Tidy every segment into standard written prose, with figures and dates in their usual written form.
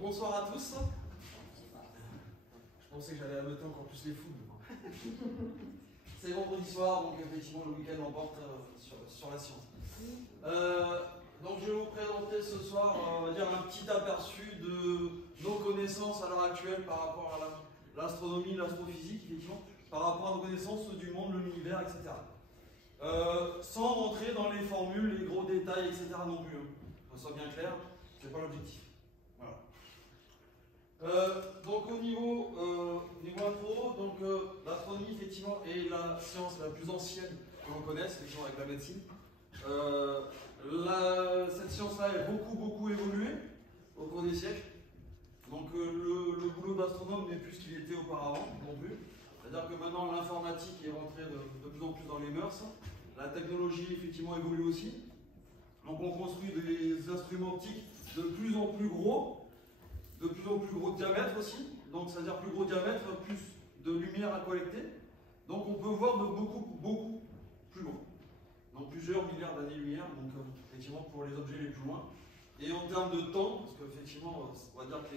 bonsoir à tous. Je pensais que j'allais noter encore plus les fous. C'est vendredi soir, donc effectivement le week-end emporte sur la science. Donc je vais vous présenter ce soir, on va dire, un petit aperçu de nos connaissances à l'heure actuelle par rapport à l'astronomie, l'astrophysique, effectivement, par rapport à nos connaissances du monde, de l'univers, etc. Sans rentrer dans les formules, les gros détails, etc. non plus. Que ce soit bien clair, c'est pas l'objectif. Voilà. Donc au niveau intro, donc l'astronomie effectivement est la science la plus ancienne que l'on connaisse, effectivement avec la médecine. Cette science-là a beaucoup évolué au cours des siècles. Donc le boulot d'astronome n'est plus ce qu'il était auparavant non plus. C'est-à-dire que maintenant l'informatique est rentrée de plus en plus dans les mœurs. La technologie effectivement évolue aussi. Donc on construit des instruments optiques de plus en plus gros diamètre aussi. Donc c'est-à-dire plus gros diamètre, plus de lumière à collecter. Donc on peut voir de beaucoup plus loin. Donc plusieurs milliards d'années-lumière, donc effectivement pour les objets les plus loin. Et en termes de temps, parce qu'effectivement, on va dire que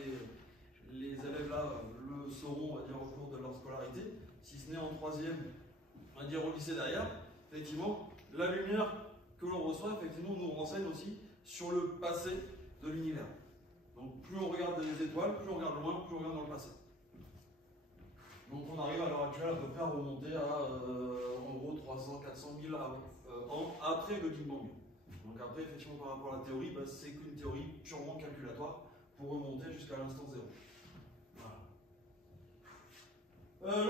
les élèves là le sauront, on va dire, au cours de leur scolarité, si ce n'est en troisième, on va dire au lycée derrière, effectivement, la lumière que l'on reçoit, effectivement, nous renseigne aussi sur le passé de l'univers. Donc plus on regarde les étoiles, plus on regarde loin, plus on regarde dans le passé. Donc on arrive à l'heure actuelle à peu près à remonter à en gros 300-400 000 ans après le Big Bang. Donc après, effectivement, par rapport à la théorie, c'est qu'une théorie purement calculatoire pour remonter jusqu'à l'instant zéro. Voilà.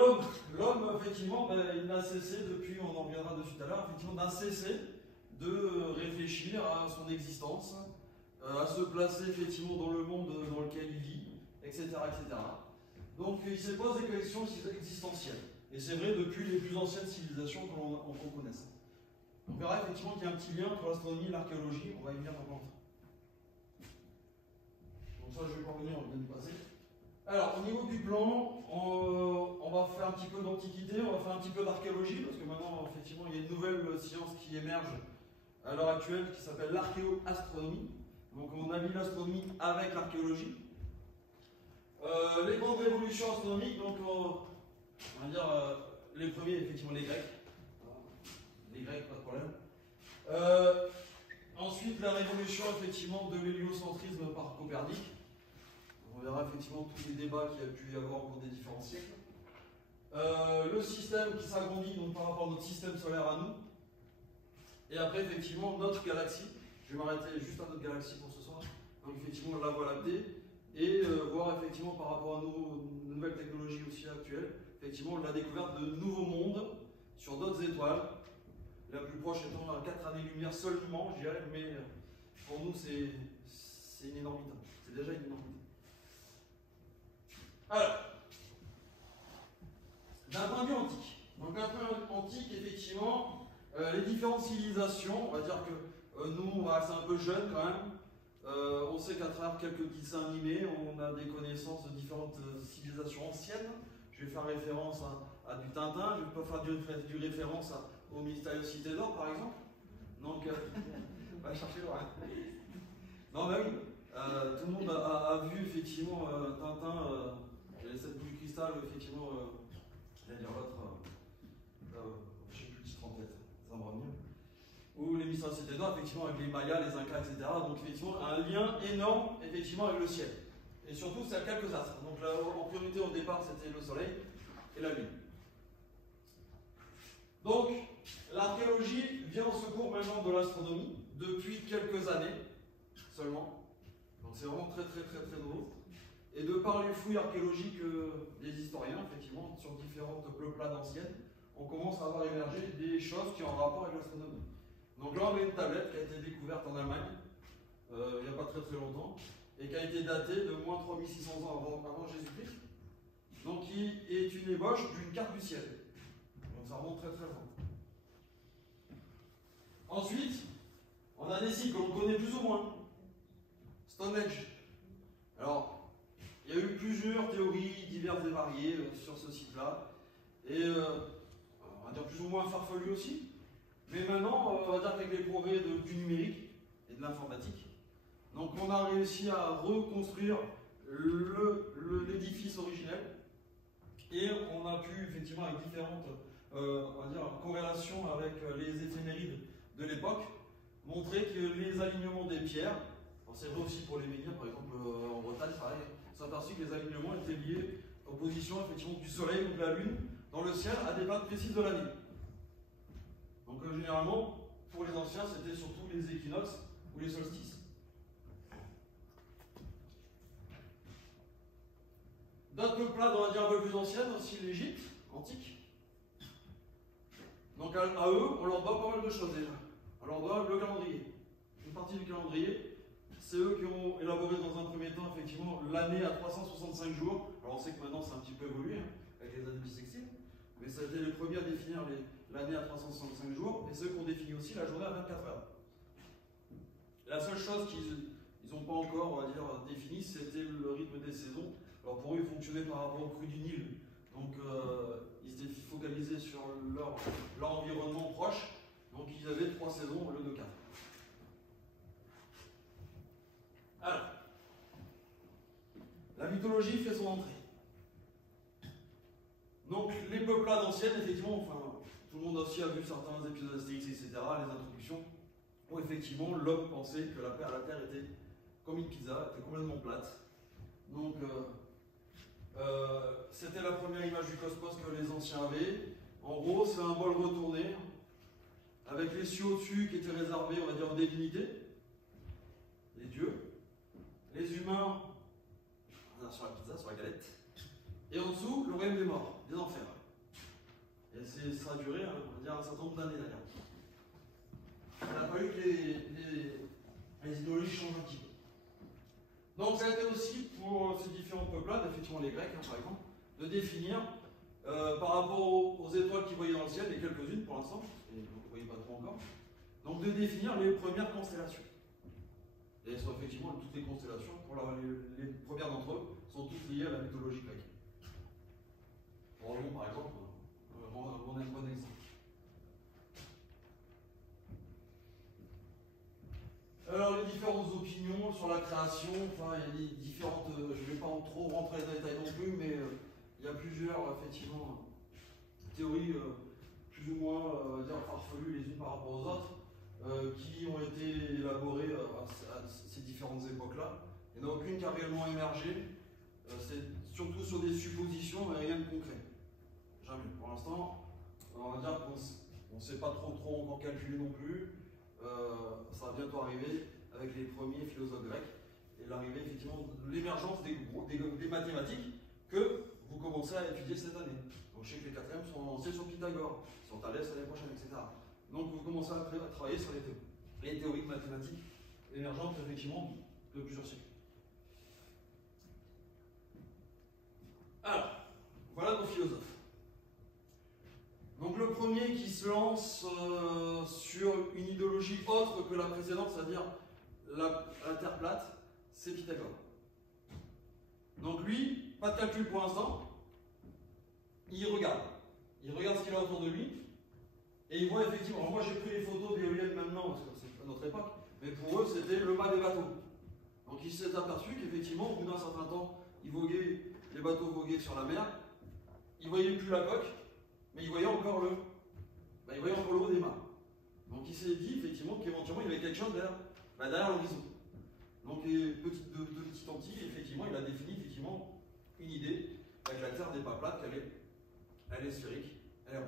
L'homme, effectivement, il n'a cessé, depuis, on en reviendra dessus tout à l'heure, effectivement, n'a cessé de réfléchir à son existence, à se placer effectivement dans le monde dans lequel il vit, etc. etc. Donc il se pose des questions existentielles. Et c'est vrai depuis les plus anciennes civilisations qu'on connaisse. On verra effectivement qu'il y a un petit lien entre l'astronomie et l'archéologie, on va y venir dans l'autre. Donc ça je vais pas revenir, on vient de passer. Alors au niveau du plan, on va faire un petit peu d'antiquité, on va faire un petit peu d'archéologie, parce que maintenant effectivement il y a une nouvelle science qui émerge à l'heure actuelle qui s'appelle l'archéoastronomie. Donc on a mis l'astronomie avec l'archéologie. Les grandes révolutions astronomiques, donc on va dire les premiers, effectivement les Grecs. Les Grecs, pas de problème. Ensuite, la révolution effectivement de l'héliocentrisme par Copernic. On verra effectivement tous les débats qu'il y a pu y avoir au cours des différents siècles. Le système qui s'agrandit donc par rapport à notre système solaire à nous. Et après, effectivement, notre galaxie. Je vais m'arrêter juste à notre galaxie pour ce soir. Donc effectivement, la Voie lactée. Et voir effectivement par rapport à nos nouvelles technologies aussi actuelles, effectivement la découverte de nouveaux mondes sur d'autres étoiles, la plus proche étant à 4 années-lumière seulement, je dirais, mais pour nous c'est une énormité, c'est déjà une énormité. Alors, d'un point de vue antique, donc d'un point de vue antique, effectivement, les différentes civilisations, on va dire que nous, on va rester un peu jeunes quand même. On sait qu'à travers quelques dessins animés, on a des connaissances de différentes civilisations anciennes. Je vais faire référence à du Tintin, je vais pas faire du référence au mystérieux Cité d'Or, par exemple. Donc, on va chercher loin. Non, mais oui, tout le monde a vu effectivement Tintin, cette boule de cristal, effectivement, j'allais dire l'autre, je sais plus, le titre en tête, ça me revient. Ou les mystérieux Cité d'Or, effectivement, avec les Mayas, les Incas, etc. Donc, effectivement, un lien énorme, effectivement, avec le ciel. Et surtout, c'est à quelques astres. Donc, là, en priorité, au départ, c'était le Soleil et la Lune. Donc, l'archéologie vient au secours maintenant de l'astronomie depuis quelques années seulement. Donc, c'est vraiment très nouveau. Et de par les fouilles archéologiques des historiens, effectivement, sur différentes peuplades anciennes, on commence à avoir émergé des choses qui ont un rapport avec l'astronomie. Donc là, on a une tablette qui a été découverte en Allemagne, il n'y a pas très longtemps, et qui a été datée de moins 3600 ans avant Jésus-Christ, donc qui est une ébauche d'une carte du ciel. Donc ça remonte très loin. Ensuite, on a des sites que l'on connaît plus ou moins. Stonehenge. Alors, il y a eu plusieurs théories diverses et variées sur ce site-là, et on va dire plus ou moins farfelues aussi. Mais maintenant, on va dire qu'avec les progrès du numérique et de l'informatique, donc on a réussi à reconstruire l'édifice originel. Et on a pu, effectivement, avec différentes on va dire, corrélations avec les éphémérides de l'époque, montrer que les alignements des pierres, c'est vrai aussi pour les menhirs, par exemple en Bretagne, pareil, on s'est aperçu que les alignements étaient liés aux positions effectivement, du Soleil ou de la Lune dans le ciel à des dates précises de l'année. Donc généralement, pour les anciens, c'était surtout les équinoxes ou les solstices. D'autres peuplades, on va dire un peu plus anciennes, aussi l'Égypte, antique. Donc à eux, on leur doit pas mal de choses déjà. On leur doit le calendrier. Une partie du calendrier, c'est eux qui ont élaboré dans un premier temps, effectivement, l'année à 365 jours. Alors on sait que maintenant c'est un petit peu évolué, hein, avec les années bissextiles, mais ça a été les premiers à définir l'année à 365 jours, et c'est eux qui ont défini aussi la journée à 24 heures. La seule chose qu'ils n'ont pas encore, on va dire, définie, c'était le rythme des saisons. Alors pour eux, ils fonctionnaient par rapport au cru du Nil. Donc ils étaient focalisés sur leur environnement proche. Donc ils avaient 3 saisons au lieu de 4. Alors, la mythologie fait son entrée. Donc les peuplades anciennes, effectivement, enfin, tout le monde aussi a vu certains épisodes d'Astérix, etc., les introductions, où effectivement l'homme pensait que la Terre était comme une pizza, était complètement plate. Donc c'était la première image du cosmos que les anciens avaient. En gros, c'est un bol retourné, avec les cieux au-dessus qui étaient réservés, on va dire, aux divinités, les dieux, les humains sur la pizza, sur la galette, et en dessous, le royaume des morts, des enfers. Et ça a duré, on va dire, un certain nombre d'années d'ailleurs. Il a fallu que les idéologies changent un petit peu. Donc ça a été aussi pour ces différents peuplades, effectivement les Grecs par exemple, de définir par rapport aux étoiles qu'ils voyaient dans le ciel, et quelques-unes pour l'instant, et vous ne voyez pas trop encore, donc de définir les premières constellations. Et elles sont effectivement toutes les constellations, pour les premières d'entre eux, sont toutes liées à la mythologie grecque. Orion par exemple, on a un bon exemple. Alors les différentes opinions sur la création, enfin il y a différentes, je ne vais pas trop rentrer dans les détails non plus, mais il y a plusieurs effectivement théories plus ou moins dire farfelues les unes par rapport aux autres, qui ont été élaborées à ces différentes époques-là. Il n'y en a aucune qui a réellement émergé, c'est surtout sur des suppositions mais rien de concret. Jamais. Pour l'instant, on va dire qu'on ne sait pas trop encore calculer non plus. Ça va bientôt arriver avec les premiers philosophes grecs et l'arrivée effectivement de l'émergence des mathématiques que vous commencez à étudier cette année. Donc je sais que les quatrièmes sont lancés sur Pythagore, sur Thalès l'année prochaine, etc. Donc vous commencez à travailler sur les théories mathématiques émergentes effectivement de plusieurs siècles. Alors, voilà nos philosophes. Donc le premier qui se lance sur une idéologie autre que la précédente, c'est-à-dire la Terre plate, c'est Pythagore. Donc lui, pas de calcul pour l'instant, il regarde ce qu'il a autour de lui, et il voit effectivement, alors moi j'ai pris les photos d'éoliennes maintenant, parce que c'est à notre époque, mais pour eux c'était le mât des bateaux. Donc il s'est aperçu qu'effectivement, au bout d'un certain temps, les bateaux voguaient sur la mer, il ne voyait plus la coque, mais il voyait encore le haut des mâts. Donc il s'est dit effectivement qu'éventuellement il y avait quelque chose derrière l'horizon. Donc de petit en petit, effectivement, il a défini effectivement une idée avec la Terre n'est pas plate, elle est sphérique, elle est ronde.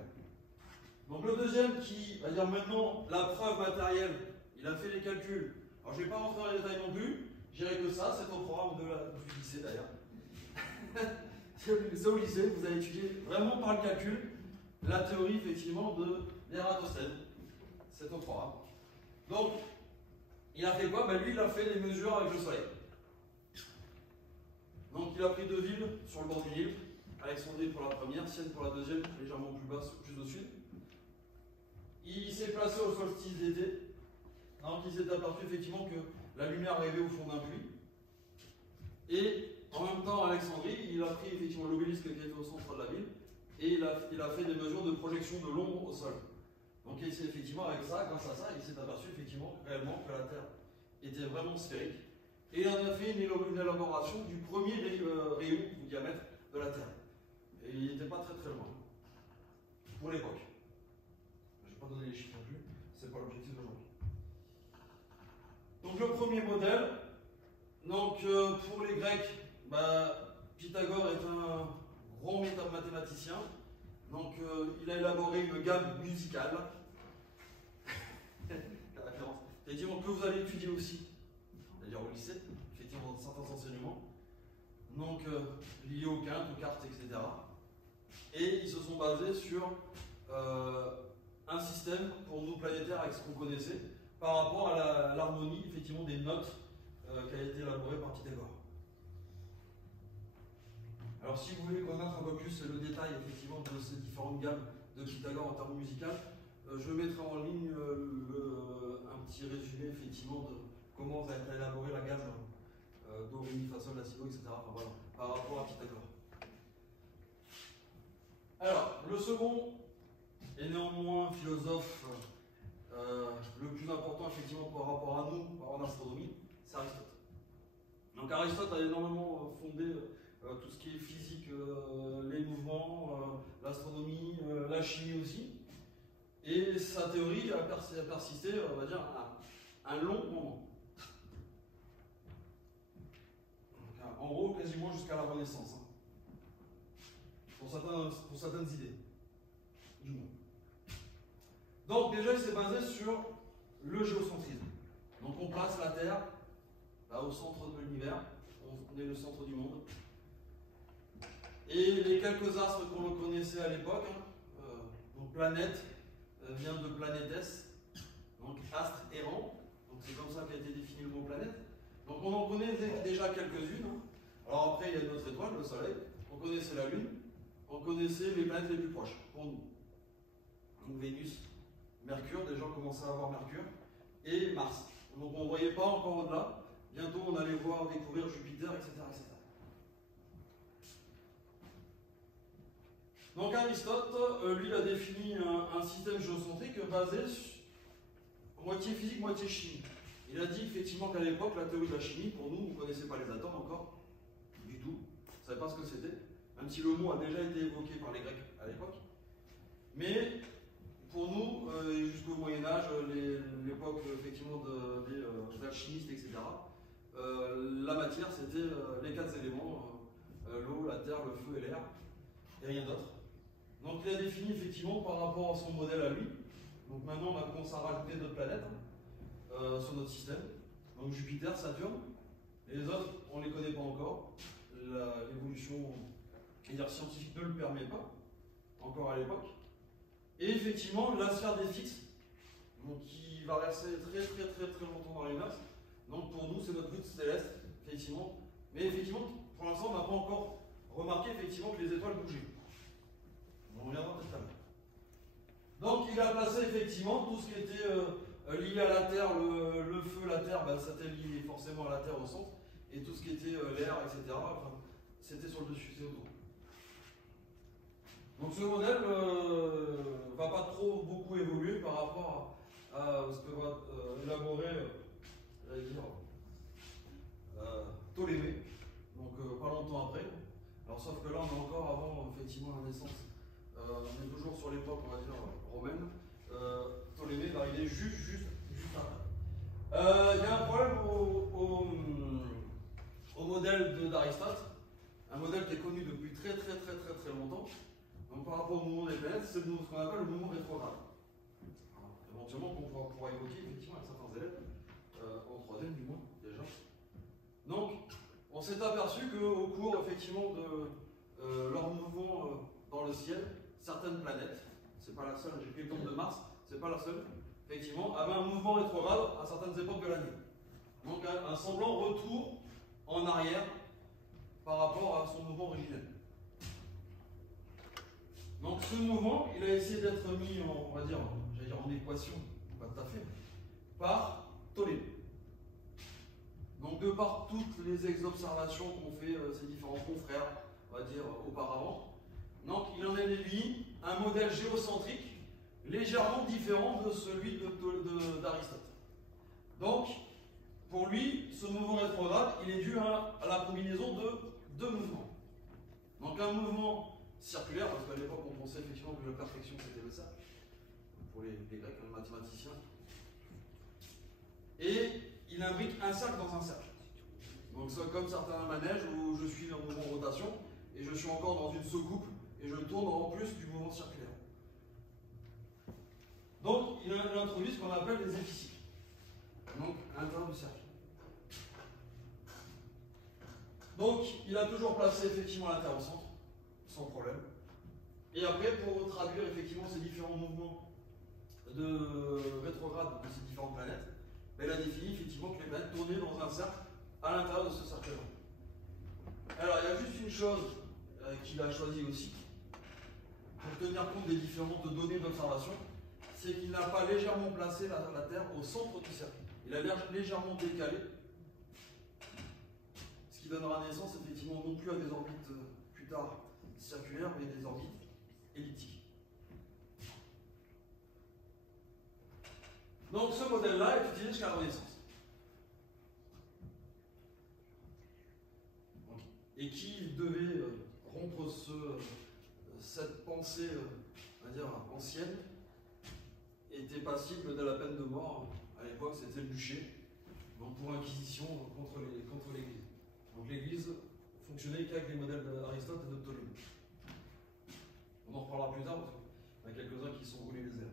Donc le deuxième qui va dire maintenant la preuve matérielle, il a fait les calculs. Alors je ne vais pas rentrer dans les détails non plus, j'irai que ça, c'est au programme du lycée d'ailleurs. C'est au lycée, vous allez étudier vraiment par le calcul la théorie effectivement d'Ératosthène. C'est au programme. Donc, il a fait quoi? Lui, il a fait des mesures avec le soleil. Donc, il a pris 2 villes sur le bord du Nil, Alexandrie pour la première, Sienne pour la deuxième, légèrement plus basse, plus au sud. Il s'est placé au solstice d'été. Donc, il s'est aperçu effectivement que la lumière arrivait au fond d'un puits. Et en même temps, à Alexandrie, il a pris effectivement l'obélisque qui était au centre de la ville. Et il a fait des mesures de projection de l'ombre au sol. Donc il s'est effectivement, avec ça, grâce à ça, il s'est aperçu effectivement réellement que la Terre était vraiment sphérique et il en a fait une élaboration du premier rayon du diamètre de la Terre. Et il n'était pas très loin, pour l'époque. Je ne vais pas donner les chiffres non plus, c'est pas l'objectif d'aujourd'hui. Donc le premier modèle, donc, pour les Grecs, Pythagore est un grand mathématicien. Donc il a élaboré une gamme musicale. La référence. Effectivement, que vous allez étudier aussi, c'est-à-dire au lycée, effectivement dans certains enseignements. Donc liés aux quintes, aux cartes, etc. Et ils se sont basés sur un système pour nous planétaires avec ce qu'on connaissait par rapport à l'harmonie effectivement des notes qui a été élaborée par Pythagore. Alors si vous voulez connaître un peu plus le détail effectivement de ces différentes gammes de Pythagore en termes musicaux, je mettrai en ligne un petit résumé effectivement de comment a été élaborée la gamme do, ré, mi, fa, sol, la, si, do, etc. Enfin, voilà, par rapport à Pythagore. Alors, le second est néanmoins philosophe le plus important effectivement par rapport à nous, en astronomie, c'est Aristote. Donc Aristote a énormément fondé tout ce qui est physique, les mouvements, l'astronomie, la chimie aussi. Et sa théorie a persisté, on va dire, un long moment. Donc, en gros, quasiment jusqu'à la Renaissance. Hein. Pour certaines idées, du moins. Donc déjà, il s'est basé sur le géocentrisme. Donc on place la Terre au centre de l'univers, on est le centre du monde. Et les quelques astres qu'on connaissait à l'époque, donc planète vient de planétes, donc astre errant, donc c'est comme ça qu'a été défini le mot planète. Donc on en connaît déjà quelques-unes. Hein. Alors après il y a notre étoile, le Soleil, on connaissait la Lune, on connaissait les planètes les plus proches, pour nous. Donc Vénus, Mercure, des gens commençaient à voir Mercure, et Mars. Donc on ne voyait pas encore au-delà, bientôt on allait voir, découvrir Jupiter, etc. etc. Donc Aristote, lui, a défini un système géocentrique basé sur moitié physique, moitié chimie. Il a dit effectivement qu'à l'époque, la théorie de la chimie, pour nous, vous ne connaissez pas les atomes encore, du tout, vous ne savez pas ce que c'était, même si le mot a déjà été évoqué par les Grecs à l'époque. Mais pour nous, jusqu'au Moyen-Âge, l'époque effectivement des alchimistes, etc., la matière, c'était les 4 éléments, l'eau, la terre, le feu et l'air, et rien d'autre. Donc il a défini effectivement par rapport à son modèle à lui. Donc maintenant on a commencé à rajouter d'autres planètes sur notre système. Donc Jupiter, Saturne. Et les autres, on ne les connaît pas encore. L'évolution scientifique ne le permet pas, encore à l'époque. Et effectivement, la sphère des fixes, donc qui va rester très longtemps dans l'univers. Donc pour nous, c'est notre voûte céleste, effectivement. Mais effectivement, pour l'instant, on n'a pas encore remarqué effectivement que les étoiles bougeaient. On reviendra peut-être à l'heure. Donc il a placé effectivement tout ce qui était lié à la Terre, le feu, la Terre, c'était lié forcément à la Terre au centre, et tout ce qui était l'air, etc., c'était sur le dessus, c'est autour. Donc ce modèle ne va pas beaucoup évoluer par rapport à ce que va élaborer, Ptolémée, donc pas longtemps après. Alors sauf que là on est encore avant effectivement la naissance. On est toujours sur l'époque, on va dire, romaine. Ptolémée va arriver juste après. Il y a un problème au modèle d'Aristote, un modèle qui est connu depuis très longtemps. Donc par rapport au mouvement des planètes, c'est ce qu'on appelle le mouvement rétrograde. Alors, éventuellement, qu'on pourra évoquer effectivement avec certains élèves, en troisième du moins déjà. Donc, on s'est aperçu qu'au cours effectivement de leur mouvement dans le ciel, certaines planètes, c'est pas la seule, j'ai pris l'exemple de Mars, c'est pas la seule, effectivement, avait un mouvement rétrograde à certaines époques de l'année. Donc un semblant retour en arrière par rapport à son mouvement originel. Donc ce mouvement, il a essayé d'être mis en, on va dire, en équation, pas tout à fait, par Ptolémée. Donc de par toutes les observations qu'ont fait ses différents confrères, on va dire, auparavant, donc il en est lui un modèle géocentrique légèrement différent de celui d'Aristote. Donc pour lui, ce mouvement rétrograde, il est dû à la combinaison de deux mouvements. Donc un mouvement circulaire, parce qu'à l'époque on pensait effectivement que la perfection c'était le cercle, pour les Grecs, les mathématiciens, et il imbrique un cercle dans un cercle. Donc c'est comme certains manèges où je suis en mouvement de rotation, et je suis encore dans une secoupe, et je tourne en plus du mouvement circulaire. Donc il introduit ce qu'on appelle les épicycles, donc à l'intérieur du cercle. Donc il a toujours placé effectivement la Terre au centre, sans problème. Et après, pour traduire effectivement ces différents mouvements de rétrograde de ces différentes planètes, il a défini effectivement que les planètes tournaient dans un cercle à l'intérieur de ce cercle-là. Alors il y a juste une chose qu'il a choisi aussi, pour tenir compte des différentes données d'observation, c'est qu'il n'a pas légèrement placé la Terre au centre du cercle. Il a légèrement décalé, ce qui donnera naissance effectivement non plus à des orbites plus tard circulaires, mais des orbites elliptiques. Donc ce modèle-là est utilisé jusqu'à la Renaissance. Et qui devait rompre cette pensée, on va dire, ancienne, était passible de la peine de mort. À l'époque, c'était le bûcher, donc pour inquisition contre l'Église. Donc l'Église fonctionnait qu'avec les modèles d'Aristote et de Ptolémée. On en reparlera plus tard, parce qu'il y en a quelques-uns qui sont roulés les airs.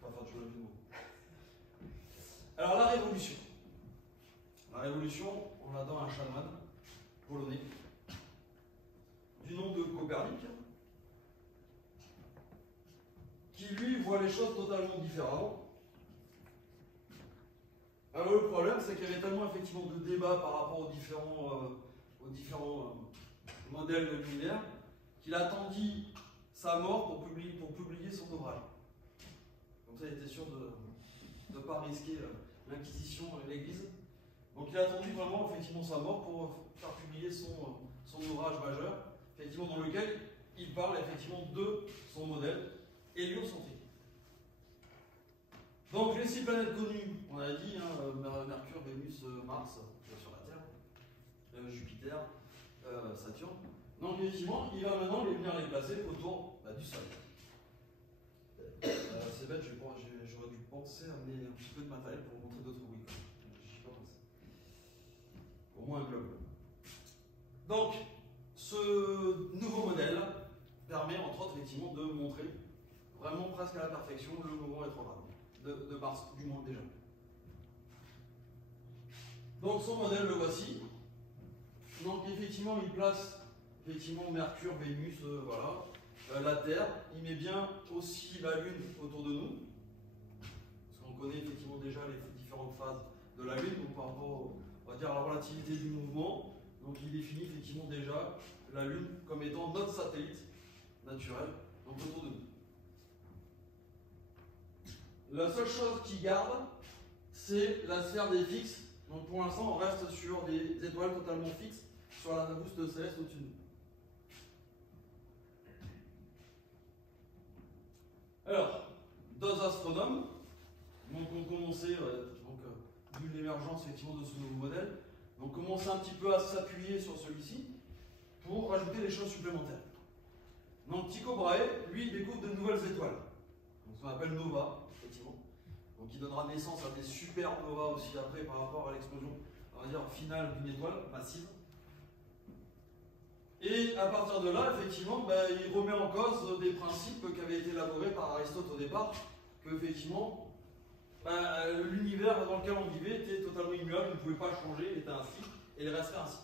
Enfin, je le dis. Alors la Révolution. La Révolution, on a dans un chanoine polonais du nom de Copernic, qui lui voit les choses totalement différemment. Alors le problème, c'est qu'il y avait tellement effectivement de débats par rapport aux différents modèles de l'univers, qu'il attendit sa mort pour publier son ouvrage. Comme ça, il était sûr de ne pas risquer l'Inquisition et l'Église. Donc il a attendu vraiment effectivement sa mort pour faire publier son ouvrage majeur, effectivement dans lequel il parle effectivement de son modèle héliocentrique. Donc les 6 planètes connues, on a dit, Mercure, Vénus, Mars, sur la Terre, Jupiter, Saturne. Donc effectivement, il va maintenant venir les placer autour du Soleil. C'est bête, j'aurais dû penser à amener un petit peu de matériel pour vous montrer d'autres rubriques. Je sais pas pensé. Au moins un globe. Donc, ce nouveau modèle permet entre autres effectivement de montrer vraiment presque à la perfection le mouvement rétrograde de Mars, du moins déjà. Donc son modèle, le voici. Donc effectivement, il place effectivement Mercure, Vénus, voilà, la Terre. Il met bien aussi la Lune autour de nous, parce qu'on connaît effectivement déjà les différentes phases de la Lune, donc par rapport, on va dire, à la relativité du mouvement. Donc il définit effectivement déjà la Lune comme étant notre satellite naturel, donc autour de nous. La seule chose qu'il garde, c'est la sphère des fixes. Donc pour l'instant, on reste sur des étoiles totalement fixes sur la booste céleste au-dessus de nous. Alors, deux astronomes ont commencé, vu l'émergence effectivement de ce nouveau modèle, ont commencé un petit peu à s'appuyer sur celui-ci pour rajouter des choses supplémentaires. Donc Tycho Brahe, lui, découvre de nouvelles étoiles, donc ce qu'on appelle nova, effectivement. Donc il donnera naissance à des supernovas aussi après par rapport à l'explosion, on va dire, finale d'une étoile massive. Et à partir de là, effectivement, il remet en cause des principes qui avaient été élaborés par Aristote au départ, que effectivement, l'univers dans lequel on vivait était totalement immuable, il ne pouvait pas changer, il était ainsi, et il resterait ainsi.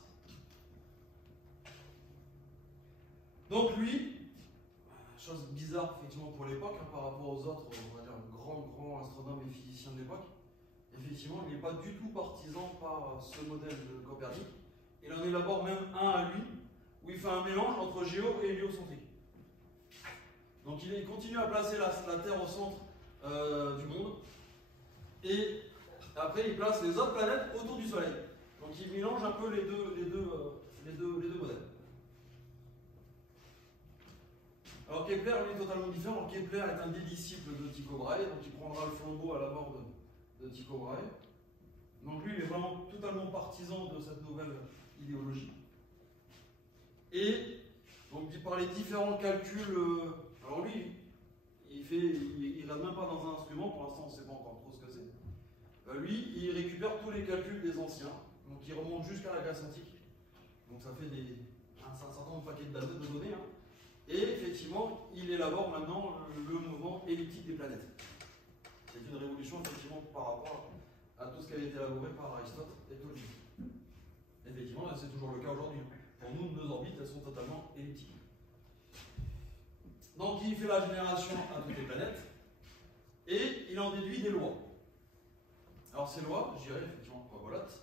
Donc lui, chose bizarre effectivement pour l'époque, par rapport aux autres, on va dire, grands astronomes et physiciens de l'époque, effectivement, il n'est pas du tout partisan par ce modèle de Copernic. Il en élabore même un à lui, où il fait un mélange entre géo et héliocentrique. Donc il continue à placer la Terre au centre du monde, et après il place les autres planètes autour du Soleil. Donc il mélange un peu les deux modèles. Alors Kepler, lui, est totalement différent. Alors, Kepler est un des disciples de Tycho Brahe, donc il prendra le flambeau à la mort de de Tycho Brahe. Donc lui, il est vraiment totalement partisan de cette nouvelle idéologie. Et donc par les différents calculs, alors lui, il reste même pas dans un instrument, pour l'instant on ne sait pas encore trop ce que c'est. Lui, il récupère tous les calculs des anciens, donc il remonte jusqu'à la Grèce antique. Donc ça fait un certain nombre de paquets de données. Hein. Et effectivement, il élabore maintenant le mouvement elliptique des planètes. C'est une révolution effectivement par rapport à tout ce qui avait été élaboré par Aristote et Ptolémée. Effectivement, c'est toujours le cas aujourd'hui. Pour nous, nos orbites, elles sont totalement elliptiques. Donc il fait la génération à toutes les planètes et il en déduit des lois. Alors ces lois, je dirais effectivement pas volotes,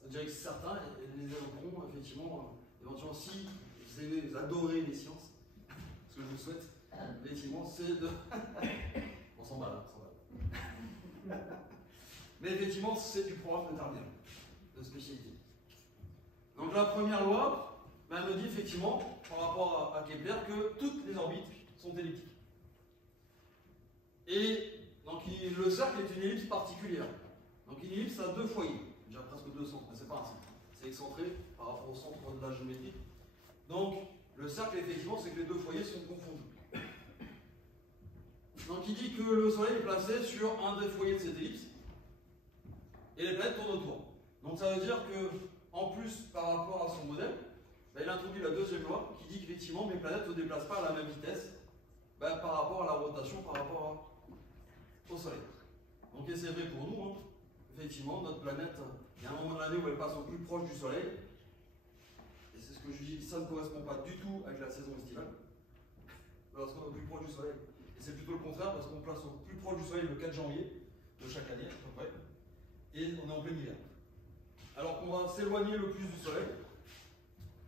ça dirait que certains les évoqueront effectivement, éventuellement si vous adorez les sciences, ce que je vous souhaite, effectivement, c'est de... on s'en va là, on s'en va. Mais effectivement, c'est du programme de terminale, de spécialité. Donc la première loi, elle me dit effectivement, par rapport à Kepler, que toutes les orbites sont elliptiques. Et donc le cercle est une ellipse particulière. Donc une ellipse a deux foyers, déjà presque deux centres, mais c'est pas un centre. C'est excentré par rapport au centre de la géométrie. Donc le cercle, effectivement, c'est que les deux foyers sont confondus. Donc il dit que le Soleil est placé sur un des foyers de cette ellipse, et les planètes tournent autour. Donc ça veut dire que, en plus, par rapport à son modèle, il introduit la deuxième loi qui dit qu'effectivement mes planètes ne se déplacent pas à la même vitesse par rapport à la rotation, par rapport au Soleil. Donc et c'est vrai pour nous, hein. Effectivement, notre planète, il y a un moment de l'année où elle passe au plus proche du Soleil, et c'est ce que je dis, ça ne correspond pas du tout avec la saison estivale, parce qu'on est au plus proche du Soleil. Et c'est plutôt le contraire, parce qu'on place au plus proche du Soleil le 4 janvier de chaque année, à peu près, et on est en plein hiver. Alors qu'on va s'éloigner le plus du Soleil,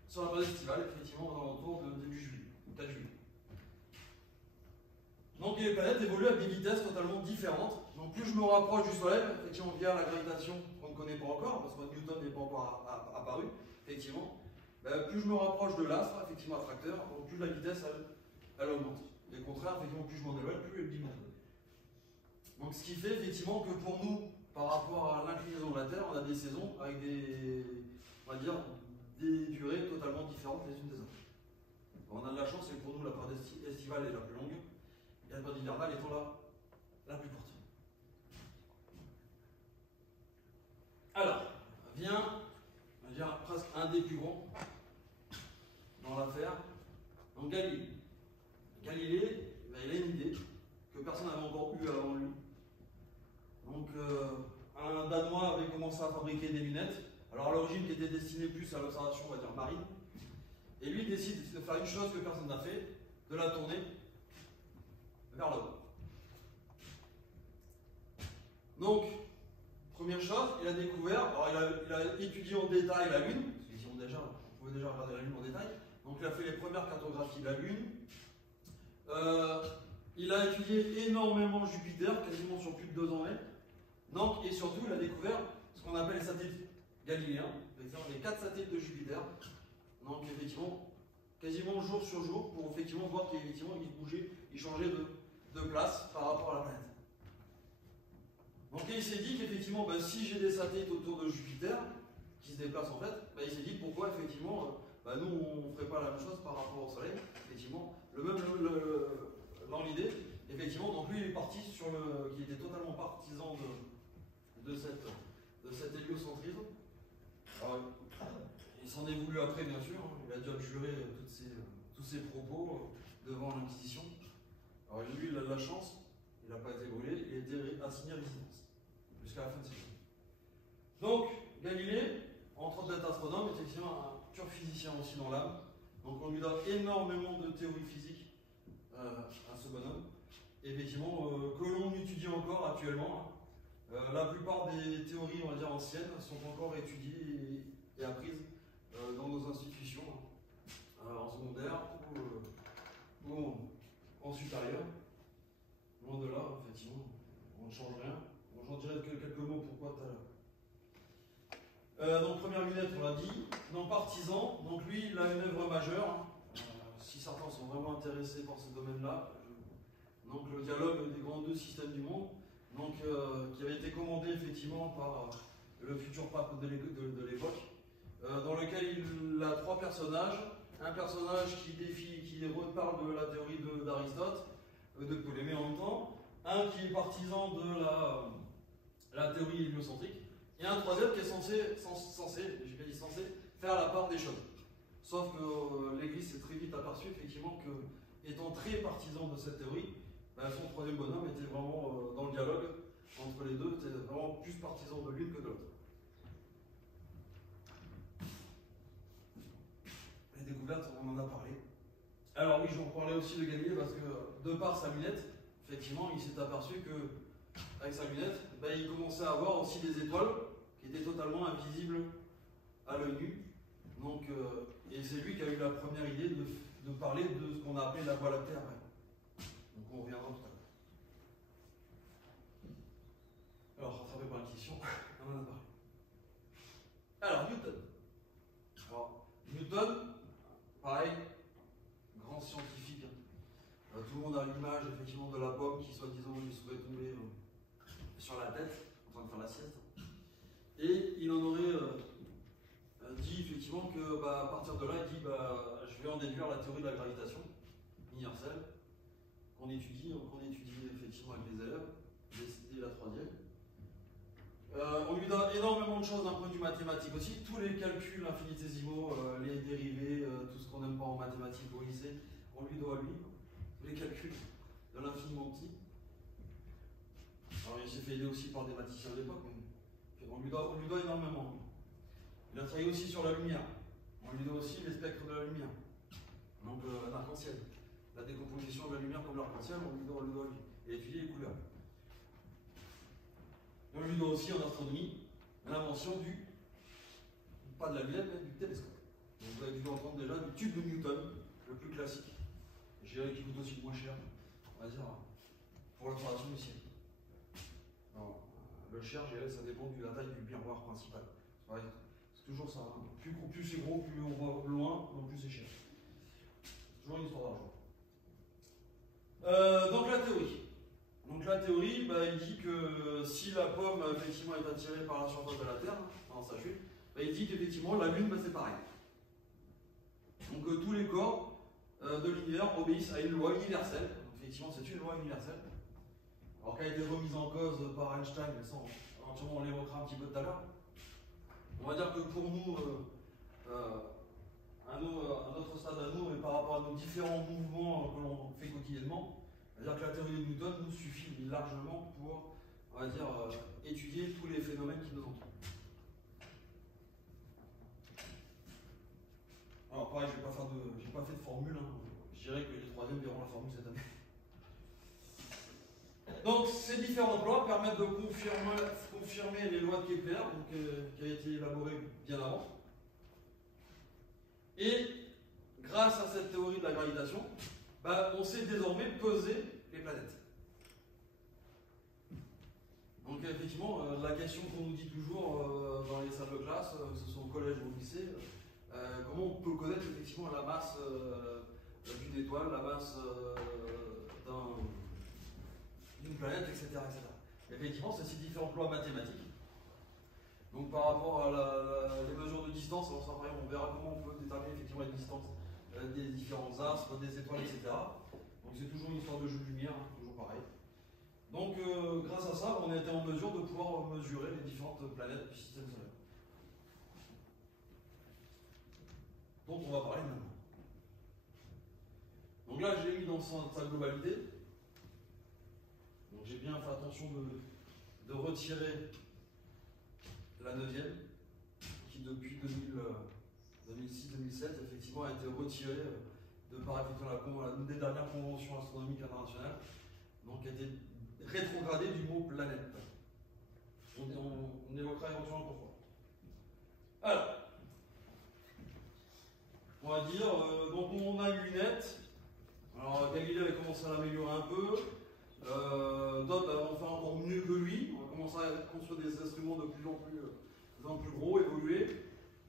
sur la période estivale, effectivement, aux alentours de début juillet, 4 juillet. Donc les planètes évoluent à des vitesses totalement différentes. Donc plus je me rapproche du Soleil, effectivement via la gravitation qu'on ne connaît pas encore, parce que Newton n'est pas encore apparu, effectivement, plus je me rapproche de l'astre, effectivement attracteur, donc plus la vitesse elle augmente. Et au contraire, effectivement, plus je m'en éloigne, plus elle diminue. Donc ce qui fait effectivement que pour nous, par rapport à l'inclinaison de la Terre, on a des saisons avec on va dire, des durées totalement différentes les unes des autres. On a de la chance, c'est que pour nous, la période estivale est la plus longue, et la période hivernale étant la plus courte. Alors, vient, on va dire, presque un des plus grands dans l'affaire, donc Galilée. Galilée, il a une idée que personne n'avait encore eue avant lui. Donc, un Danois avait commencé à fabriquer des lunettes, alors à l'origine qui était destinées plus à l'observation, on va dire, marine. Et lui décide de faire une chose que personne n'a fait, de la tourner vers le haut. Donc, première chose, il a découvert, alors il a étudié en détail la Lune, parce qu'on pouvait déjà regarder la Lune en détail, donc il a fait les premières cartographies de la Lune. Il a étudié énormément Jupiter, quasiment sur plus de 2 ans. Donc, et surtout, il a découvert ce qu'on appelle les satellites galiléens, les 4 satellites de Jupiter. Donc, effectivement, quasiment jour sur jour, pour effectivement voir qu'il bougeait, il changeait de place par rapport à la planète. Donc, il s'est dit qu'effectivement, si j'ai des satellites autour de Jupiter, qui se déplacent en fait, il s'est dit pourquoi, effectivement, nous, on ne ferait pas la même chose par rapport au Soleil. Effectivement, dans l'idée, effectivement, donc lui, il est parti sur qui était totalement partisan de cet héliocentrisme. Alors, il s'en est voulu après, bien sûr, hein. Il a dû abjurer tous ses propos devant l'Inquisition. Alors lui, il a de la chance, il n'a pas été brûlé, il a été assigné résidence jusqu'à la fin de ses jours. Donc, Galilée, entre autres d'être astronome, est effectivement un pur physicien aussi dans l'âme. Donc on lui donne énormément de théories physiques à ce bonhomme. Effectivement, que l'on étudie encore actuellement. La plupart des théories, on va dire anciennes, sont encore étudiées et apprises dans nos institutions, en secondaire ou en supérieur. Loin de là, effectivement, on ne change rien. J'en dirais quelques mots pourquoi tout à l'heure. Donc première lunette, on l'a dit. Donc partisan, donc lui, il a une œuvre majeure. Si certains sont vraiment intéressés par ce domaine-là, donc le dialogue des grands deux systèmes du monde. donc, qui avait été commandé effectivement par le futur pape de l'époque, dans lequel il a trois personnages. Un personnage qui reparle de la théorie d'Aristote, de Ptolémée en même temps, un qui est partisan de la théorie héliocentrique, et un troisième qui est censé, j'ai bien dit censé, faire la part des choses. Sauf que l'Église s'est très vite aperçue effectivement que, étant très partisan de cette théorie, son troisième bonhomme était vraiment dans le dialogue entre les deux, était vraiment plus partisan de l'une que de l'autre. Les découvertes, on en a parlé. Alors oui, j'en parlais aussi de Galilée parce que, de par sa lunette, effectivement, il s'est aperçu que, avec sa lunette, il commençait à voir aussi des étoiles qui étaient totalement invisibles à l'œil nu. Donc, et c'est lui qui a eu la première idée de parler de ce qu'on a appelé la Voie lactée après. Donc on reviendra tout à l'heure. Alors, rattrapé par la question, on en a parlé. Alors, Newton. Alors, Newton, pareil, grand scientifique. Tout le monde a l'image effectivement de la pomme qui soi-disant lui serait tombée sur la tête, en train de faire la sieste. Et il en aurait dit effectivement que à partir de là, il dit je vais en déduire la théorie de la gravitation universelle qu'on étudie effectivement avec les élèves dès la troisième. On lui donne énormément de choses d'un point de vue mathématique aussi, tous les calculs infinitésimaux, les dérivés, tout ce qu'on n'aime pas en mathématiques au lycée, on lui doit à lui, tous les calculs de l'infiniment petit. Alors il s'est fait aider aussi par des mathématiciens de l'époque, mais on lui doit énormément. Il a travaillé aussi sur la lumière, on lui doit aussi les spectres de la lumière, donc l'arc-en-ciel. La décomposition de la lumière comme l'arc-en-ciel, on lui doit lui, et étudier les couleurs. On lui doit aussi en astronomie l'invention pas de la lunette, mais du télescope. Donc vous avez dû entendre déjà du tube de Newton, le plus classique. Je dirais qu'il coûte aussi le moins cher, on va dire, pour l'observation du ciel. Alors, le cher, je dirais, ça dépend de la taille du miroir principal. C'est toujours ça. Hein. Plus c'est gros, plus on voit loin, donc plus c'est cher. C'est toujours une histoire d'argent. Donc la théorie. Donc la théorie, il dit que si la pomme effectivement est attirée par la surface de la Terre, pendant sa chute, il dit qu'effectivement la Lune c'est pareil. Donc tous les corps de l'univers obéissent à une loi universelle. Donc, effectivement c'est une loi universelle. Alors qu'elle a été remise en cause par Einstein, mais ça éventuellement on l'évoquera un petit peu tout à l'heure. On va dire que pour nous, à notre stade à nous, et par rapport à nos différents mouvements que l'on fait quotidiennement, c'est-à-dire que la théorie de Newton nous suffit largement pour, on va dire, étudier tous les phénomènes qui nous entourent. Alors pareil, je n'ai pas fait de formule, hein. Je dirais que les troisièmes verront la formule cette année. Donc ces différentes lois permettent de confirmer les lois de Kepler, qui a été élaborée bien avant. Et grâce à cette théorie de la gravitation, on sait désormais peser les planètes. Donc effectivement, la question qu'on nous dit toujours dans les salles de classe, que ce soit au collège ou au lycée, comment on peut connaître effectivement la masse d'une étoile, la masse d'une planète, etc., etc. Effectivement, c'est ces différentes lois mathématiques. Donc par rapport à les mesures de distance, on verra comment on peut déterminer effectivement les distances des différents astres, des étoiles, etc. Donc c'est toujours une histoire de jeu de lumière, hein, toujours pareil. Donc grâce à ça, on a été en mesure de pouvoir mesurer les différentes planètes du système solaire. Donc on va parler maintenant. Donc là, je l'ai mis dans sa globalité. Donc j'ai bien fait attention de retirer la 9e, qui depuis 2006-2007, effectivement, a été retirée de par effectivement l'une des dernières conventions astronomiques internationales, donc a été rétrogradée du mot planète. On évoquera éventuellement pourquoi. Alors, on va dire, donc on a une lunette. Alors Galilée avait commencé à l'améliorer un peu. D'autres ont fait encore mieux que lui. On a commencé à construire des instruments de plus en plus gros, évolués.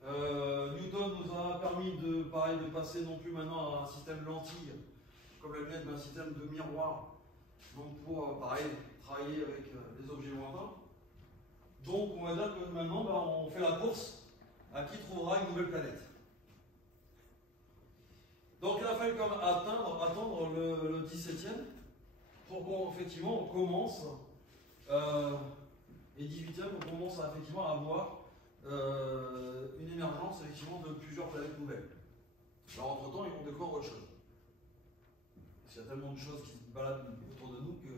Newton nous a permis de passer non plus maintenant à un système lentille, comme la lunette, mais un système de miroir donc pour, pareil, travailler avec des objets lointains. Donc on va dire que maintenant, on fait la course à qui trouvera une nouvelle planète. Donc il a fallu quand même attendre le 17e pour qu'on effectivement on commence, et 18e, on commence à effectivement avoir une émergence effectivement de plusieurs planètes nouvelles. Alors entre-temps, ils vont découvrir autre chose. Parce qu'il y a tellement de choses qui se baladent autour de nous que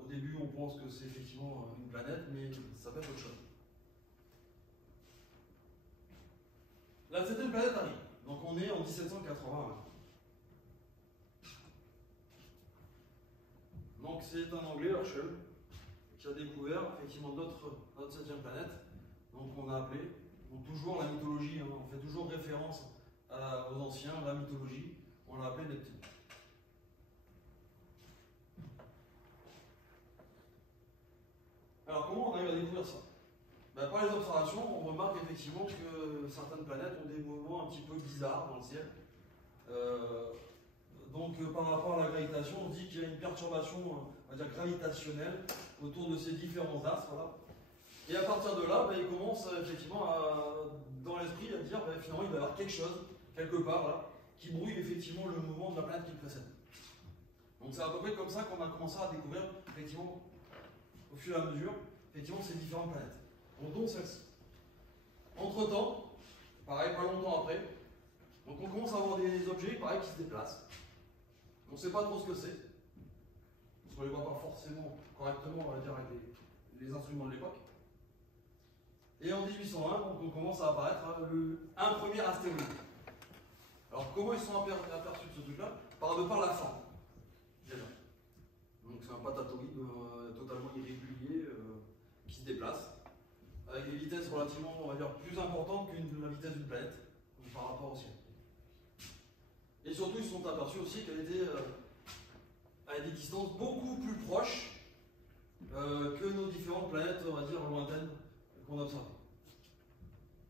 au début on pense que c'est effectivement une planète, mais ça peut être autre chose. La 7e planète arrive. Donc on est en 1781. Donc c'est un Anglais, Herschel, qui a découvert effectivement notre 7e planète. Donc on a appelé, donc toujours la mythologie, hein, on fait toujours référence aux anciens, la mythologie, on l'a appelé Neptune. Alors comment on arrive à découvrir ça? Ben, par les observations, on remarque effectivement que certaines planètes ont des mouvements un petit peu bizarres dans le ciel. Donc par rapport à la gravitation, on dit qu'il y a une perturbation, on va dire, gravitationnelle autour de ces différents astres. Voilà. Et à partir de là, il commence effectivement dans l'esprit à dire finalement il va y avoir quelque chose, quelque part là, qui brouille effectivement le mouvement de la planète qui le précède. Donc c'est à peu près comme ça qu'on a commencé à découvrir effectivement au fur et à mesure effectivement ces différentes planètes. Dont celle-ci. Entre temps, pareil, pas longtemps après, donc on commence à avoir des objets pareil qui se déplacent. On ne sait pas trop ce que c'est, parce qu'on ne les voit pas forcément correctement, on va dire, avec les instruments de l'époque. Et en 1801, donc, on commence à apparaître un premier astéroïde. Alors comment ils sont aperçus de ce truc-là? Par la forme, déjà. Donc c'est un patatoïde totalement irrégulier qui se déplace, avec des vitesses relativement, on va dire, plus importantes que la vitesse d'une planète, par rapport au ciel. Et surtout, ils se sont aperçus aussi qu'elle était à des distances beaucoup plus proches que nos différentes planètes, on va dire, lointaines qu'on observe.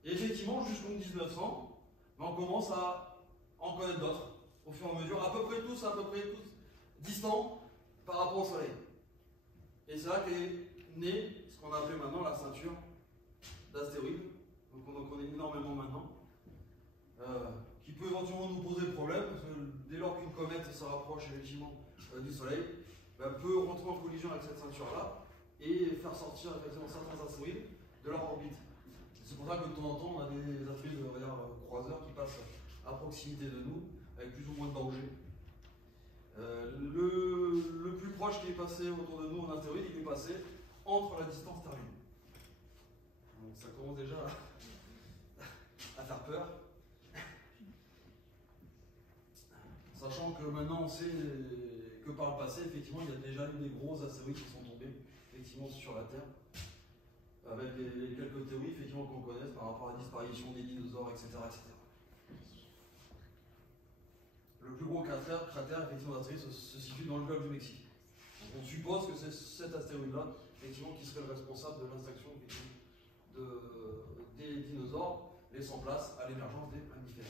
Et effectivement, jusqu'en 1900, on commence à en connaître d'autres, au fur et à mesure, à peu près tous distants par rapport au Soleil. Et c'est là qu'est née ce qu'on a appelé maintenant la ceinture d'astéroïdes, donc on en connaît énormément maintenant, qui peut éventuellement nous poser problème, parce que dès lors qu'une comète se rapproche effectivement du Soleil, peut rentrer en collision avec cette ceinture-là et faire sortir effectivement certains astéroïdes de leur orbite. C'est pour ça que de temps en temps on a des astéroïdes, on va dire, croiseurs qui passent à proximité de nous, avec plus ou moins de danger. Le plus proche qui est passé autour de nous en astéroïde, il est passé entre la distance Terre-Lune. Donc ça commence déjà à faire peur. Sachant que maintenant on sait que par le passé, effectivement, il y a déjà eu des gros astéroïdes qui sont tombés effectivement sur la Terre, avec quelques théories effectivement qu'on connaisse par rapport à la disparition des dinosaures, etc. etc. Le plus gros cratère effectivement d'astéroïdes se situe dans le golfe du Mexique. Donc on suppose que c'est cet astéroïde-là effectivement qui serait le responsable de l'extinction des dinosaures, laissant place à l'émergence des mammifères.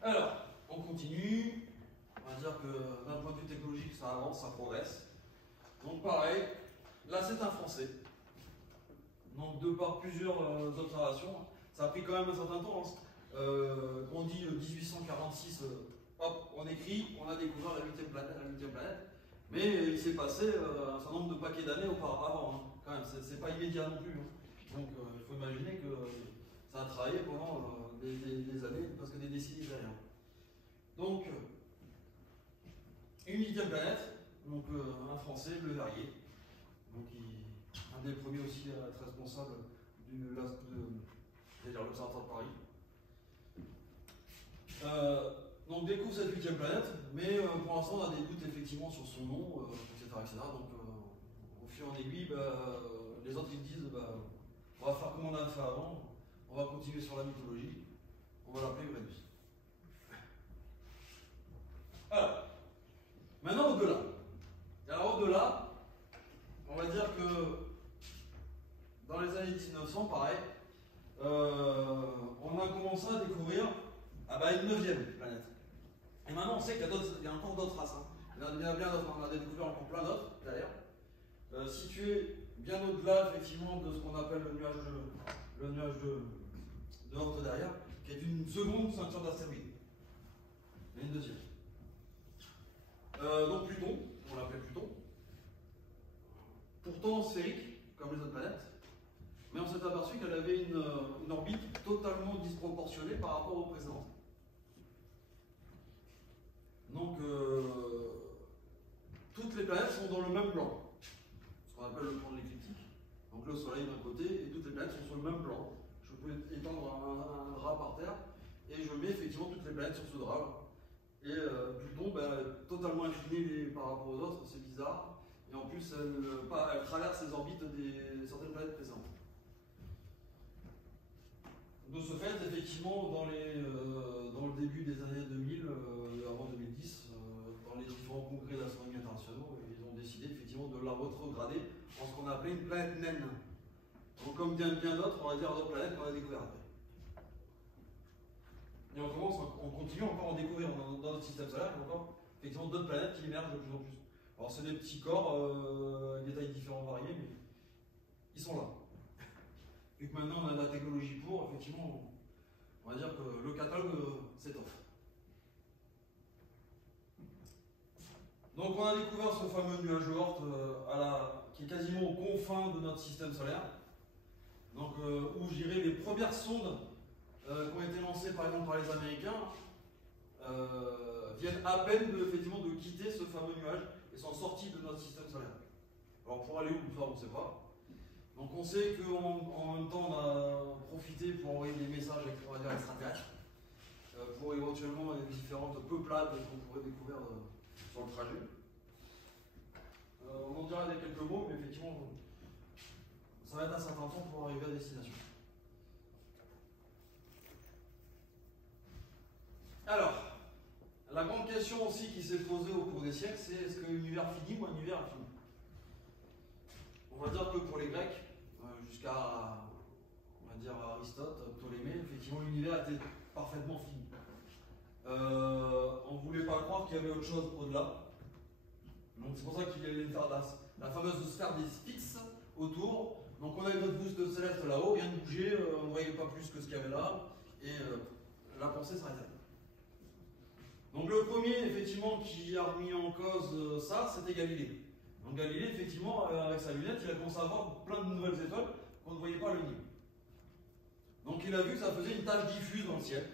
Alors, on continue. On va dire que d'un point de vue technologique, ça avance, ça progresse. Donc pareil, là c'est un Français. Donc de par plusieurs observations, ça a pris quand même un certain temps. On dit 1846, hop, on écrit, on a découvert la 8e planète, mais il s'est passé un certain nombre de paquets d'années auparavant, hein, quand même, c'est pas immédiat non plus. Hein. Donc il faut imaginer que ça a travaillé pendant des années, presque des décennies derrière. Donc, une 8e planète, donc un Français, Le Verrier, donc un des premiers aussi à être responsable de l'Observatoire de Paris. Donc découvre cette 8e planète, mais pour l'instant on a des doutes effectivement sur son nom, etc., etc. Donc au fil en aiguille, les autres ils disent on va faire comme on a fait avant, on va continuer sur la mythologie, on va l'appeler Uranus. Alors, maintenant au-delà. Alors au-delà, on va dire que dans les années 1900, pareil, on a commencé à découvrir une 9e planète. Et maintenant, on sait qu'il y a encore d'autres races. Hein. Il y en a bien d'autres, on en a découvert encore plein d'autres, d'ailleurs. Situé bien au-delà, effectivement, de ce qu'on appelle le nuage de Oort derrière, qui est une seconde ceinture d'astéroïdes. Et une deuxième. Donc Pluton, on l'appelait Pluton. Pourtant sphérique, comme les autres planètes, mais on s'est aperçu qu'elle avait une orbite totalement disproportionnée par rapport aux précédentes. Donc, toutes les planètes sont dans le même plan, ce qu'on appelle le plan de l'écliptique. Donc le Soleil d'un côté et toutes les planètes sont sur le même plan. Je peux étendre un drap par terre et je mets effectivement toutes les planètes sur ce drap. Et Pluton, totalement incliné par rapport aux autres, c'est bizarre. Et en plus, elle traverse les orbites de certaines planètes présentes. De ce fait, effectivement, dans le début des années 2000, avant 2010, dans les différents congrès d'astronomie internationaux, ils ont décidé effectivement de la rétrograder en ce qu'on appelait une planète naine. Donc, comme bien d'autres, on va dire d'autres planètes qu'on a découvertes après. Et on continue encore à en découvrir dans notre système solaire, il y a encore effectivement d'autres planètes qui émergent de plus en plus. Alors, c'est des petits corps, des tailles différentes variées, mais ils sont là. Vu que maintenant on a de la technologie pour, effectivement, on va dire que le catalogue s'étoffe. Donc on a découvert ce fameux nuage de Oort qui est quasiment aux confins de notre système solaire. Donc où je dirais les premières sondes qui ont été lancées par exemple par les Américains viennent à peine effectivement de quitter ce fameux nuage et sont sortis de notre système solaire. Alors pour aller où, ça on ne sait pas. Donc on sait qu'en même temps on a profité pour envoyer des messages extraterrestres pour éventuellement les différentes peuplades qu'on pourrait découvrir sur le trajet. On en dira quelques mots, mais effectivement ça va être un certain temps pour arriver à destination. Alors, la grande question aussi qui s'est posée au cours des siècles, c'est est-ce que l'univers finit ou un univers infini? On va dire que pour les Grecs, jusqu'à on va dire Aristote, Ptolémée, effectivement l'univers était parfaitement fini. On ne voulait pas croire qu'il y avait autre chose au-delà. Donc c'est pour ça qu'il allait faire la fameuse sphère des Sphinx autour. Donc on avait notre boost céleste là-haut, rien ne bougeait, on ne voyait pas plus que ce qu'il y avait là, et la pensée s'arrêtait. Donc le premier effectivement qui a remis en cause ça, c'était Galilée. Donc Galilée, effectivement, avec sa lunette, il a commencé à voir plein de nouvelles étoiles qu'on ne voyait pas à l'œil nu. Donc il a vu que ça faisait une tache diffuse dans le ciel,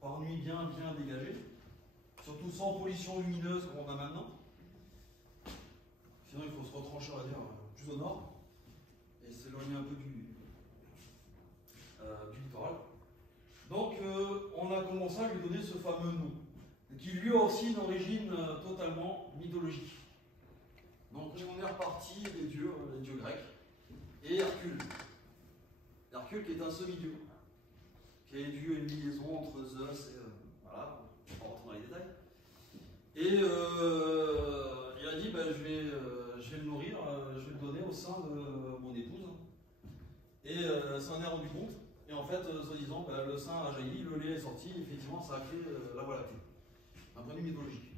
par nuit bien dégagée, surtout sans pollution lumineuse comme on a maintenant. Sinon il faut se retrancher, on va dire, plus au nord, et s'éloigner un peu du littoral. Donc on a commencé à lui donner ce fameux nom, qui lui a aussi une origine totalement mythologique. Donc on est reparti des dieux, les dieux grecs, et Hercule. Hercule qui est un semi-dieu, qui est dû à une liaison entre Zeus et... voilà, on va pas rentrer dans les détails. Et il a dit, je vais le nourrir, je vais le donner au sein de mon épouse. Et ça en est rendu compte. Et en fait, soi-disant, le sein a jailli, le lait est sorti, et effectivement ça a créé la Voie lactée. Un point de vue mythologique.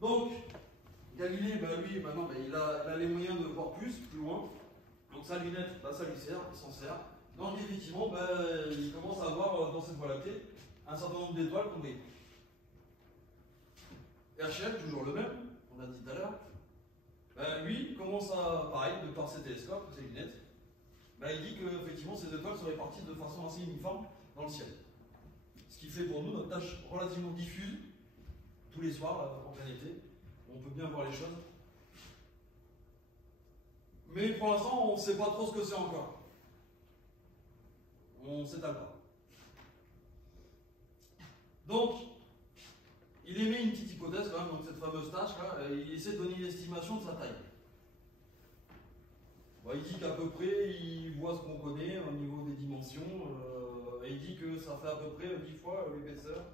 Donc, Galilée, lui, maintenant, il a les moyens de voir plus loin. Donc sa lunette, ça lui sert, il s'en sert. Donc effectivement, il commence à voir dans cette Voie lactée un certain nombre d'étoiles qu'on voyait. Herschel, toujours le même, on l'a dit tout à l'heure, lui commence à, pareil, de par ses télescopes, ses lunettes, il dit que effectivement ces étoiles sont réparties de façon assez uniforme dans le ciel. Ce qui fait pour nous notre tâche relativement diffuse, tous les soirs en plein été. On peut bien voir les choses. Mais pour l'instant, on ne sait pas trop ce que c'est encore. On ne s'étale pas. Donc, il émet une petite hypothèse quand même, donc cette fameuse tâche là, il essaie de donner une estimation de sa taille. Il dit qu'à peu près, il voit ce qu'on connaît au niveau des dimensions, et il dit que ça fait à peu près 10 fois l'épaisseur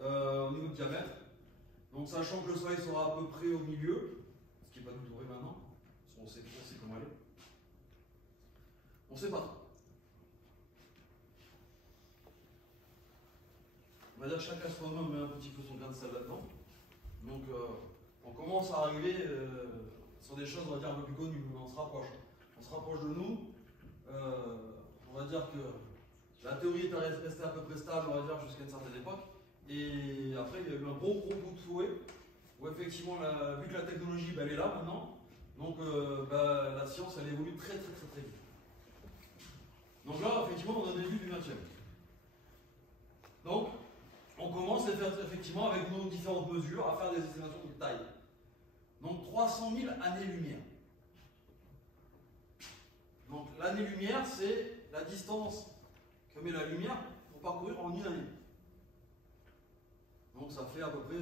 au niveau de diamètre. Donc sachant que le Soleil sera à peu près au milieu, ce qui n'est pas du tout vrai maintenant, parce qu'on sait comment elle est. On ne sait pas trop. va dire que chaque astronome met un petit peu son grain de sel là-dedans. Donc on commence à arriver sur des choses, on va dire, un peu plus connues, mais on se rapproche. On se rapproche de nous. On va dire que la théorie est restée à peu près stable, on va dire, jusqu'à une certaine époque. Et après, il y a eu un gros coup de fouet, où effectivement, vu que la technologie, elle est là maintenant, donc la science, elle évolue très vite. Donc là, effectivement, on est au début du 20e. Donc, on commence effectivement, avec nos différentes mesures, à faire des estimations de taille. Donc 300 000 années-lumière. Donc l'année-lumière, c'est la distance que met la lumière pour parcourir en une année. Donc ça fait à peu près,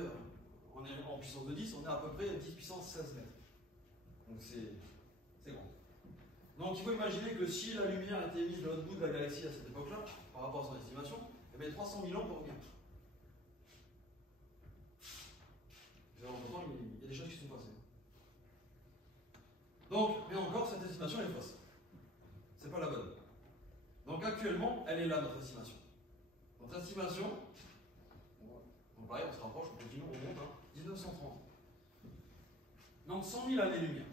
on est en puissance de 10, on est à peu près 10 puissance 16 mètres. Donc c'est grand. Donc il faut imaginer que si la lumière était mise de l'autre bout de la galaxie à cette époque-là, par rapport à son estimation, eh bien 300 000 ans pour revenir. Il y a des choses qui sont passées. Donc, mais encore, cette estimation est fausse. C'est pas la bonne. Donc actuellement, elle est là, notre estimation. Notre estimation, donc pareil, on se rapproche, on continue, on monte, 1930. Donc 100 000 années-lumière.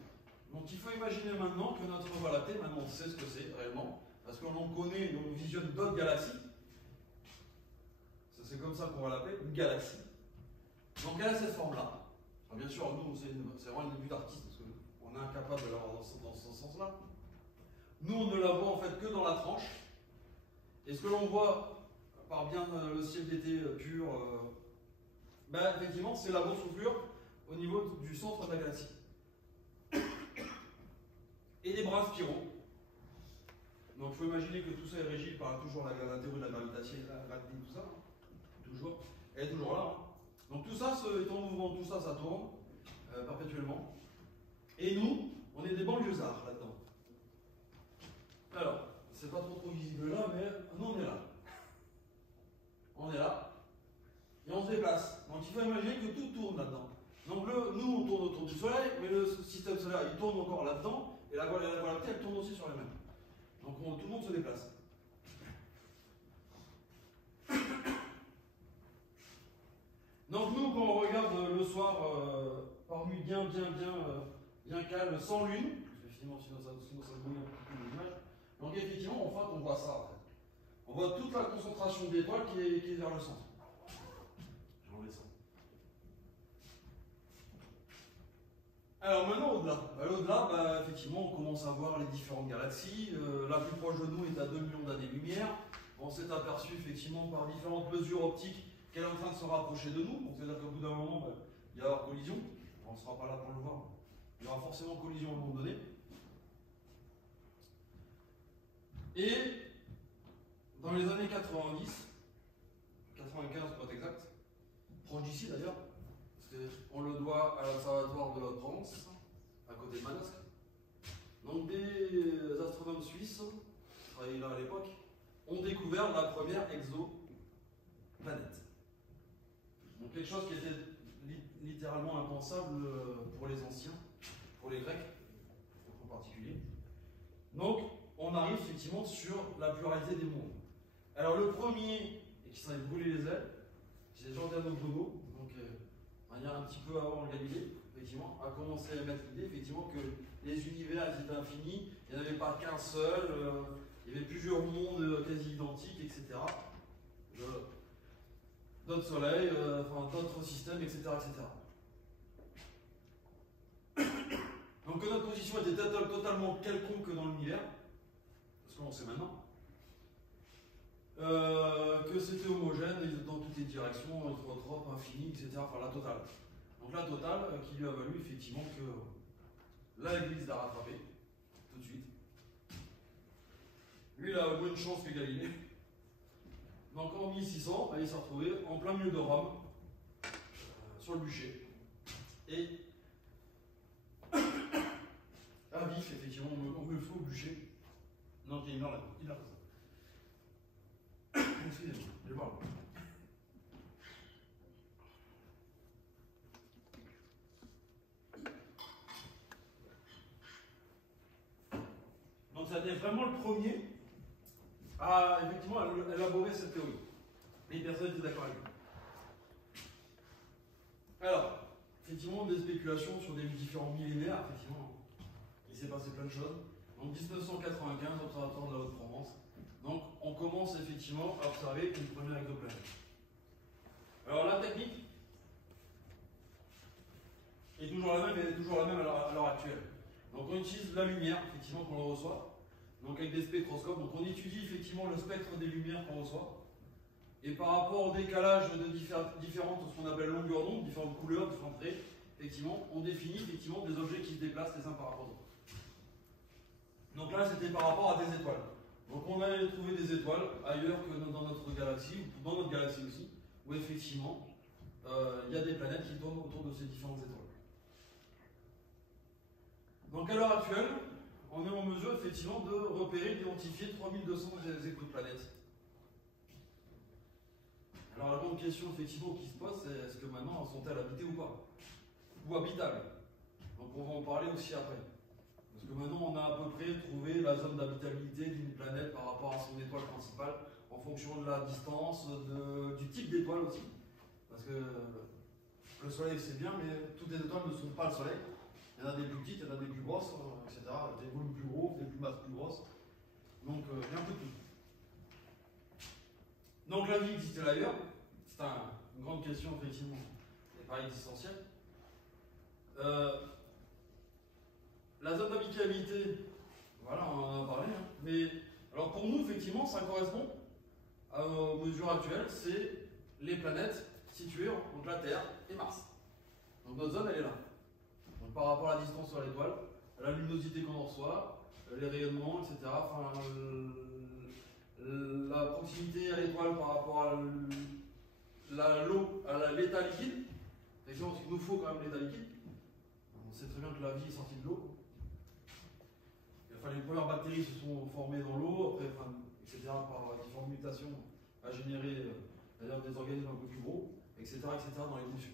Donc il faut imaginer maintenant que notre Voie lactée, maintenant on sait ce que c'est réellement, parce qu'on en connaît, on visionne d'autres galaxies. C'est comme ça qu'on va l'appeler, une galaxie. Donc elle a cette forme-là. Bien sûr, nous, c'est vraiment une début d'artiste, parce qu'on est incapable de l'avoir dans ce sens-là. Nous, on ne la voit en fait que dans la tranche. Et ce que l'on voit par bien le ciel d'été pur, effectivement, c'est la boursouflure au niveau du centre de la galaxie. Et des bras spiraux. Donc il faut imaginer que tout ça est régi par toujours la théorie de la gravitation, tout ça. Toujours. Elle est toujours là. Donc tout ça est en mouvement, tout ça, ça tourne perpétuellement. Et nous, on est des banlieusards là-dedans. Alors, c'est pas trop visible là, mais nous on est là. On est là. Et on se déplace. Donc il faut imaginer que tout tourne là-dedans. Donc nous on tourne autour du Soleil, mais le système solaire il tourne encore là-dedans, et la Voie lactée elle tourne aussi sur elle-même. Donc tout le monde se déplace. Donc nous, quand on regarde le soir par nuit bien calme, sans lune, sinon ça brouille un peu l'image, donc effectivement, en fait, on voit ça. En fait. On voit toute la concentration d'étoiles qui est vers le centre. J'ai enlevé ça. Alors maintenant, au-delà. Au-delà, effectivement, on commence à voir les différentes galaxies. La plus proche de nous est à 2 millions d'années-lumière. On s'est aperçu effectivement par différentes mesures optiques qu'elle est en train de se rapprocher de nous. Donc c'est-à-dire qu'au bout d'un moment, il y aura collision. On ne sera pas là pour le voir. Il y aura forcément collision à un moment donné. Et dans les années 90, 95 pour être exact, proche d'ici d'ailleurs, parce qu'on le doit à l'Observatoire de la Provence, à côté de Manosque. Donc des astronomes suisses, qui travaillaient là à l'époque, ont découvert la première exoplanète. Donc quelque chose qui était littéralement impensable pour les anciens, pour les Grecs en particulier. Donc on arrive effectivement sur la pluralité des mondes. Alors le premier, et qui s'en est brûlé les ailes, c'est Giordano Bruno, donc un petit peu avant Galilée, effectivement, a commencé à mettre l'idée effectivement que les univers étaient infinis, il n'y en avait pas qu'un seul, il y avait plusieurs mondes quasi identiques, etc. D'autres soleils, d'autres systèmes, etc., Donc que notre position était totalement quelconque dans l'univers, parce qu'on sait maintenant, que c'était homogène dans toutes les directions, isotrope, infini, etc., enfin la totale. Donc la totale qui lui a valu effectivement que là l'Église l'a rattrapé, tout de suite. Lui il a moins de chance que Galilée. Donc en 1600, il s'est retrouvé en plein milieu de Rome, sur le bûcher. Et à vif, effectivement, on me le fait au bûcher. Donc il meurt là. Il a ça. Excusez-moi, je parle. Donc ça a été vraiment le premier à effectivement élaborer cette théorie. Les personnes étaient d'accord avec lui. effectivement des spéculations sur des différents millénaires, effectivement, il s'est passé plein de choses. Donc 1995, observatoire de la Haute-Provence. Donc on commence effectivement à observer une première exoplanète. Alors la technique est toujours la même et toujours la même à l'heure actuelle. Donc on utilise la lumière, effectivement, qu'on reçoit, donc avec des spectroscopes. Donc on étudie effectivement le spectre des lumières qu'on reçoit. Et par rapport au décalage de différentes, ce qu'on appelle longueurs d'onde, différentes couleurs, différentes raies, effectivement, on définit effectivement des objets qui se déplacent les uns par rapport aux autres. Donc là, c'était par rapport à des étoiles. Donc on allait trouver des étoiles ailleurs que dans notre galaxie, ou dans notre galaxie aussi, où effectivement, il y a des planètes qui tournent autour de ces différentes étoiles. Donc à l'heure actuelle, on est en mesure effectivement de repérer, d'identifier 3200 exoplanètes. Alors la grande question effectivement qui se pose, c'est est-ce que maintenant sont-elles habitées ou pas? Ou habitables? Donc on va en parler aussi après. Parce que maintenant on a à peu près trouvé la zone d'habitabilité d'une planète par rapport à son étoile principale, en fonction de la distance, du type d'étoile aussi. Parce que le Soleil c'est bien, mais toutes les étoiles ne sont pas le Soleil. Il y en a des plus petites, il y en a des plus grosses, etc. Des volumes plus gros, des masses plus grosses. Donc il y a un peu de tout. Donc la vie existe-t-elle ailleurs? C'est une grande question, effectivement, et pas existentielle. La zone d'habitabilité, voilà, on en a parlé, hein. Mais alors pour nous, effectivement, ça correspond aux mesures actuelles, c'est les planètes situées entre la Terre et Mars. Donc notre zone, elle est là. Donc par rapport à la distance sur l'étoile, la luminosité qu'on en reçoit, les rayonnements, etc. Enfin, la proximité à l'étoile par rapport à l'eau, à l'état liquide. Effectivement, parce qu'il nous faut quand même l'état liquide. On sait très bien que la vie est sortie de l'eau. Enfin, les premières bactéries se sont formées dans l'eau, après, enfin, etc., par différentes mutations, à générer d'ailleurs des organismes un peu plus gros, etc., dans l'évolution.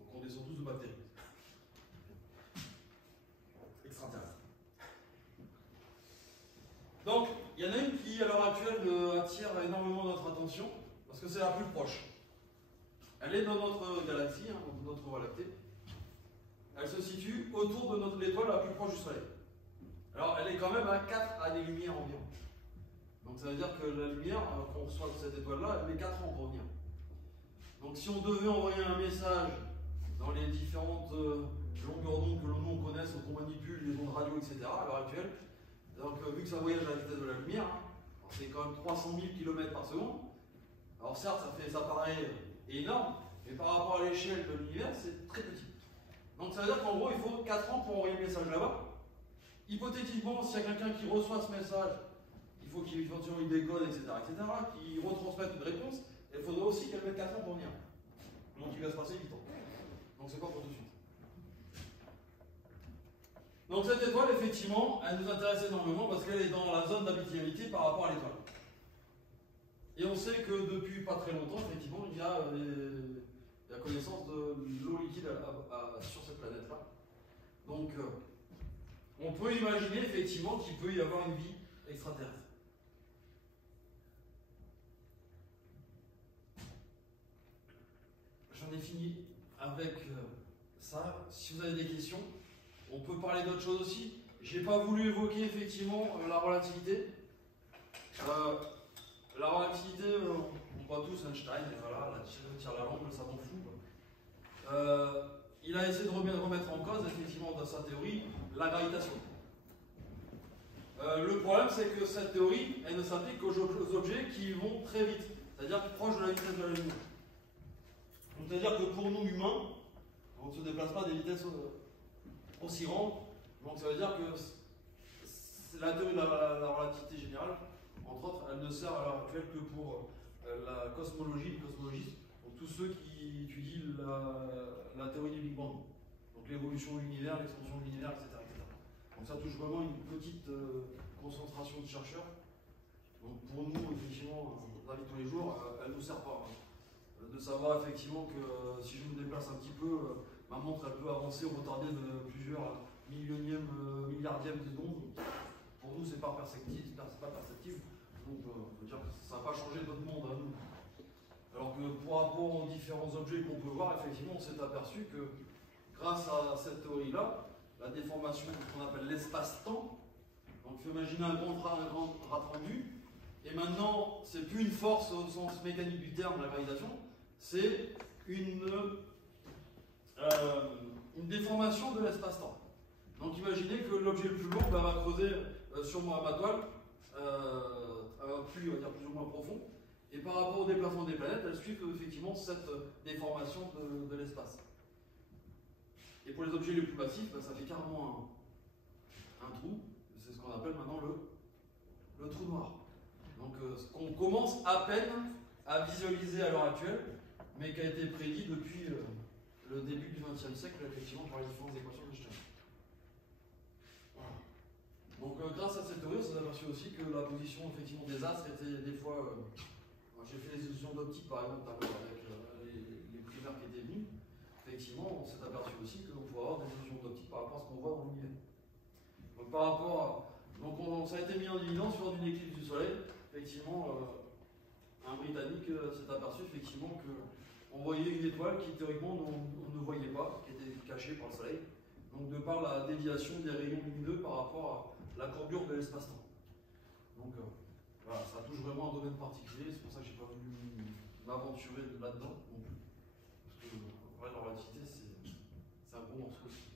Donc on descend tous de bactéries. Extraterrestres. Donc, il y en a une qui, à l'heure actuelle, attire énormément notre attention, parce que c'est la plus proche. Elle est dans notre galaxie, hein, dans notre Voie lactée. Elle se situe autour de l'étoile la plus proche du Soleil. Alors, elle est quand même à 4 années-lumière environ. Donc, ça veut dire que la lumière qu'on reçoit de cette étoile-là, elle met 4 ans pour venir. Donc, si on devait envoyer un message dans les différentes longueurs d'onde que l'on connaisse, qu'on manipule, les ondes radio, etc., à l'heure actuelle, donc, vu que ça voyage à la vitesse de la lumière, hein, c'est quand même 300 000 km par seconde. Alors, certes, ça paraît énorme, mais par rapport à l'échelle de l'univers, c'est très petit. Donc, ça veut dire qu'en gros, il faut 4 ans pour envoyer le message là-bas. Hypothétiquement, s'il y a quelqu'un qui reçoit ce message, il faut qu'il décode, etc., qu'il retransmette une réponse, et il faudrait aussi qu'elle mette 4 ans pour venir. Donc, il va se passer 8 ans. Donc, c'est pas pour tout de suite. Donc cette étoile, effectivement, elle nous intéresse énormément parce qu'elle est dans la zone d'habitabilité par rapport à l'étoile. Et on sait que depuis pas très longtemps, effectivement, il y a la connaissance de l'eau liquide sur cette planète-là. Donc, on peut imaginer effectivement qu'il peut y avoir une vie extraterrestre. J'en ai fini avec ça. Si vous avez des questions, on peut parler d'autres choses aussi. J'ai pas voulu évoquer effectivement la relativité. La relativité, on voit tous Einstein, et voilà, tire la langue, le savant fou. Il a essayé de remettre en cause effectivement dans sa théorie la gravitation. Le problème, c'est que cette théorie, elle ne s'applique qu'aux objets qui vont très vite, c'est-à-dire proches de la vitesse de la lumière. C'est-à-dire que pour nous humains, on ne se déplace pas à des vitesses aussi grandes. Donc ça veut dire que la théorie de la relativité générale, entre autres, elle ne sert à l'heure actuelle que pour la cosmologie, les cosmologistes, donc tous ceux qui étudient la théorie du Big Bang, donc l'évolution de l'univers, l'expansion de l'univers, etc., etc. Donc ça touche vraiment une petite concentration de chercheurs. Donc pour nous, effectivement, dans la vie de tous les jours, elle ne nous sert pas. De savoir effectivement que si je me déplace un petit peu, ma montre elle peut avancer ou retarder de plusieurs milliardièmes de secondes. Pour nous, c'est pas perceptible. Donc, on peut dire que ça n'a pas changé notre monde à nous. Alors que par rapport aux différents objets qu'on peut voir, effectivement, on s'est aperçu que grâce à cette théorie-là, la déformation qu'on appelle l'espace-temps, donc il faut imaginer un grand rendu, et maintenant, c'est plus une force au sens mécanique du terme, la gravitation, c'est une déformation de l'espace-temps. Donc imaginez que l'objet le plus lourd va creuser sur ma toile, plus ou moins profond, et par rapport au déplacement des planètes, elles suivent effectivement cette déformation de l'espace. Et pour les objets les plus massifs, ça fait carrément un trou, c'est ce qu'on appelle maintenant le trou noir. Donc ce qu'on commence à peine à visualiser à l'heure actuelle, mais qui a été prédit depuis le début du XXe siècle, effectivement, par les différentes équations d'Einstein. Voilà. Donc grâce à cette théorie, on s'est aperçu aussi que la position effectivement des astres était des fois... j'ai fait les illusions d'optique par exemple tout à l'heure avec les primaires qui étaient venus. Effectivement, on s'est aperçu aussi que l'on pouvait avoir des illusions d'optique par rapport à ce qu'on voit dans l'univers. Donc par rapport à... Donc ça a été mis en évidence lors d'une éclipse du Soleil. Effectivement, un Britannique s'est aperçu effectivement qu'on voyait une étoile qui théoriquement on ne voyait pas, qui était cachée par le Soleil. Donc de par la déviation des rayons lumineux par rapport à la courbure de l'espace-temps. Donc voilà, ça touche vraiment un domaine particulier, c'est pour ça que je n'ai pas voulu m'aventurer là-dedans non plus. Parce que la relativité, c'est un gros morceau aussi.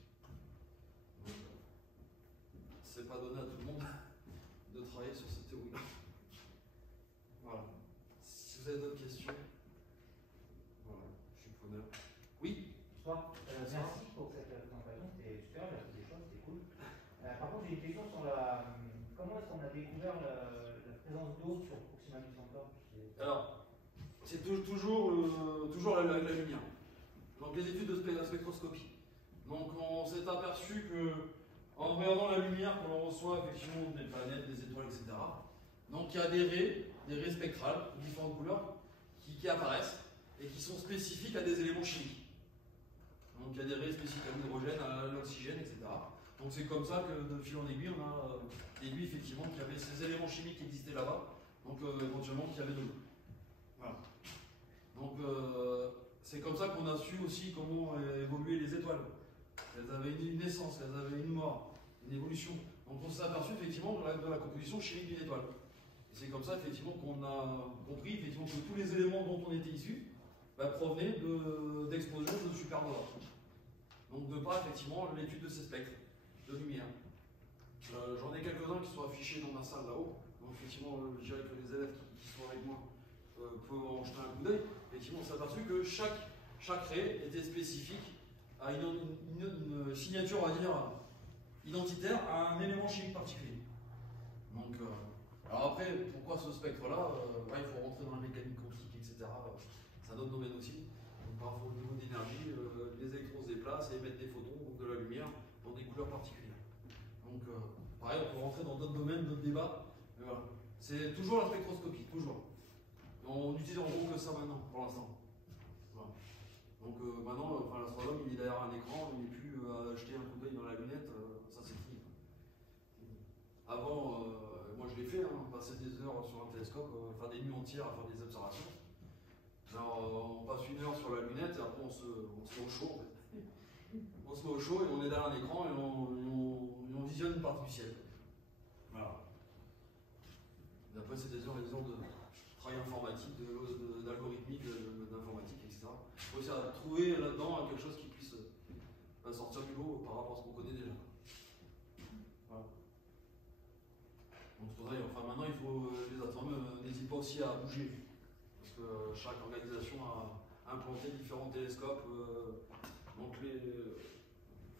Donc c'est pas donné à tout le monde de travailler sur cette théorie-là. Voilà. Si vous avez d'autres questions, voilà, je suis preneur. Oui. Bonsoir. Merci pour cette présentation, c'était super, j'ai appris des choses, c'était cool. Par contre, j'ai une question sur comment est-ce qu'on a découvert la présence d'eau sur Proxima Centauri? Alors, c'est toujours la lumière. Donc les études de la spectroscopie. Donc on s'est aperçu que en regardant la lumière que l'on reçoit effectivement des planètes, des étoiles, etc. Donc il y a des raies spectrales de différentes couleurs qui apparaissent et qui sont spécifiques à des éléments chimiques. Donc il y a des raies spécifiques à l'hydrogène, à l'oxygène, etc. Donc c'est comme ça que de fil en aiguille, on a déduit effectivement qu'il y avait ces éléments chimiques qui existaient là-bas, donc éventuellement qu'il y avait de l'eau. Voilà. Donc c'est comme ça qu'on a su aussi comment évoluer les étoiles. Elles avaient une naissance, elles avaient une mort, une évolution. Donc on s'est aperçu effectivement de la composition chimique d'une étoile. Et c'est comme ça effectivement qu'on a compris effectivement que tous les éléments dont on était issu provenaient d'explosions de supernovas. Donc de par effectivement l'étude de ces spectres de lumière. J'en ai quelques-uns qui sont affichés dans ma salle là-haut. Donc effectivement, je dirais que les élèves qui sont avec moi peuvent en jeter un coup d'œil. Effectivement, on s'est aperçu que chaque raie était spécifique à une signature, on va dire, identitaire à un élément chimique particulier. Donc, alors après, pourquoi ce spectre-là il faut rentrer dans la mécanique quantique, etc. C'est un autre domaine aussi. Donc, par rapport au niveau d'énergie, les électrons se déplacent et émettent des photons, donc de la lumière, dans des couleurs particulières. Donc, pareil, on peut rentrer dans d'autres domaines, d'autres débats. Mais voilà. C'est toujours la spectroscopie, toujours. On utilise en gros que ça maintenant, pour l'instant. Voilà. Donc maintenant, l'astronome il est derrière un écran, il n'est plus à jeter un coup d'œil dans la lunette, ça c'est fini. Avant, moi je l'ai fait, passer des heures sur un télescope, faire des nuits entières à faire des observations. Alors, on passe une heure sur la lunette et après on se met au chaud en fait. On se met au chaud et on est derrière un écran et on visionne une partie du ciel. Voilà. Et après c'est des heures et des heures de travail informatique, d'algorithmique, d'informatique, etc. Il faut essayer de trouver là-dedans quelque chose qui puisse sortir du lot par rapport à ce qu'on connaît déjà. Voilà. Donc maintenant il faut les astronomes n'hésitent pas aussi à bouger. Parce que chaque organisation a implanté différents télescopes. Donc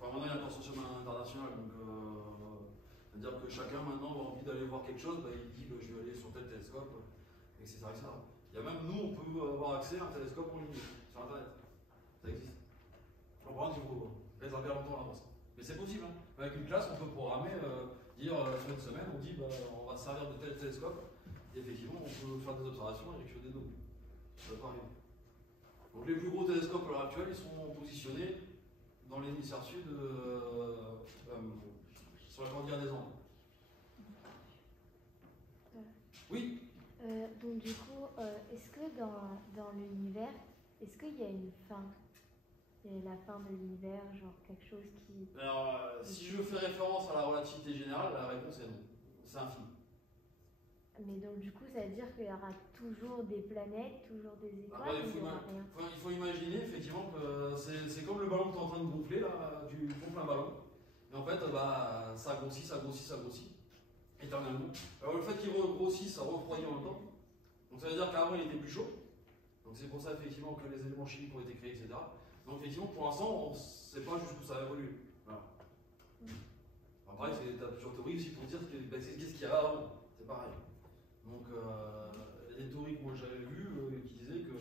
maintenant il y a un consortium international. Donc c'est-à-dire que chacun maintenant a envie d'aller voir quelque chose, il dit je vais aller sur tel télescope, etc., etc. Il y a même nous, on peut avoir accès à un télescope en ligne sur internet. Ça existe. Alors par contre, il faut réserver longtemps à l'avance. Mais c'est possible. Avec une classe, on peut programmer, dire sur une semaine, on dit on va se servir de tel télescope. Et effectivement, on peut faire des observations et récupérer des données. Ça peut arriver. Donc les plus gros télescopes à l'heure actuelle, ils sont positionnés dans l'hémisphère sud sur la cordillère des Andes. Oui. donc du coup, est-ce que dans l'univers, est-ce qu'il y a une fin? Il y a la fin de l'univers, genre quelque chose qui... Alors, si je fais référence à la relativité générale, la réponse est non. C'est infini. Mais donc du coup, ça veut dire qu'il y aura toujours des planètes, toujours des étoiles, il faut imaginer effectivement que c'est comme le ballon que tu es en train de gonfler, là, tu gonfles un ballon, et en fait ça grossit, éternellement. Alors le fait qu'il grossisse, ça refroidit en même temps, donc ça veut dire qu'avant il était plus chaud, donc c'est pour ça effectivement que les éléments chimiques ont été créés, etc. Donc effectivement pour l'instant on ne sait pas jusqu'où ça va évoluer. Voilà. Après tu as plusieurs théories aussi pour dire qu'est-ce qu'il y a avant, c'est pareil. Donc, il y a des théories que moi j'avais vues qui disaient que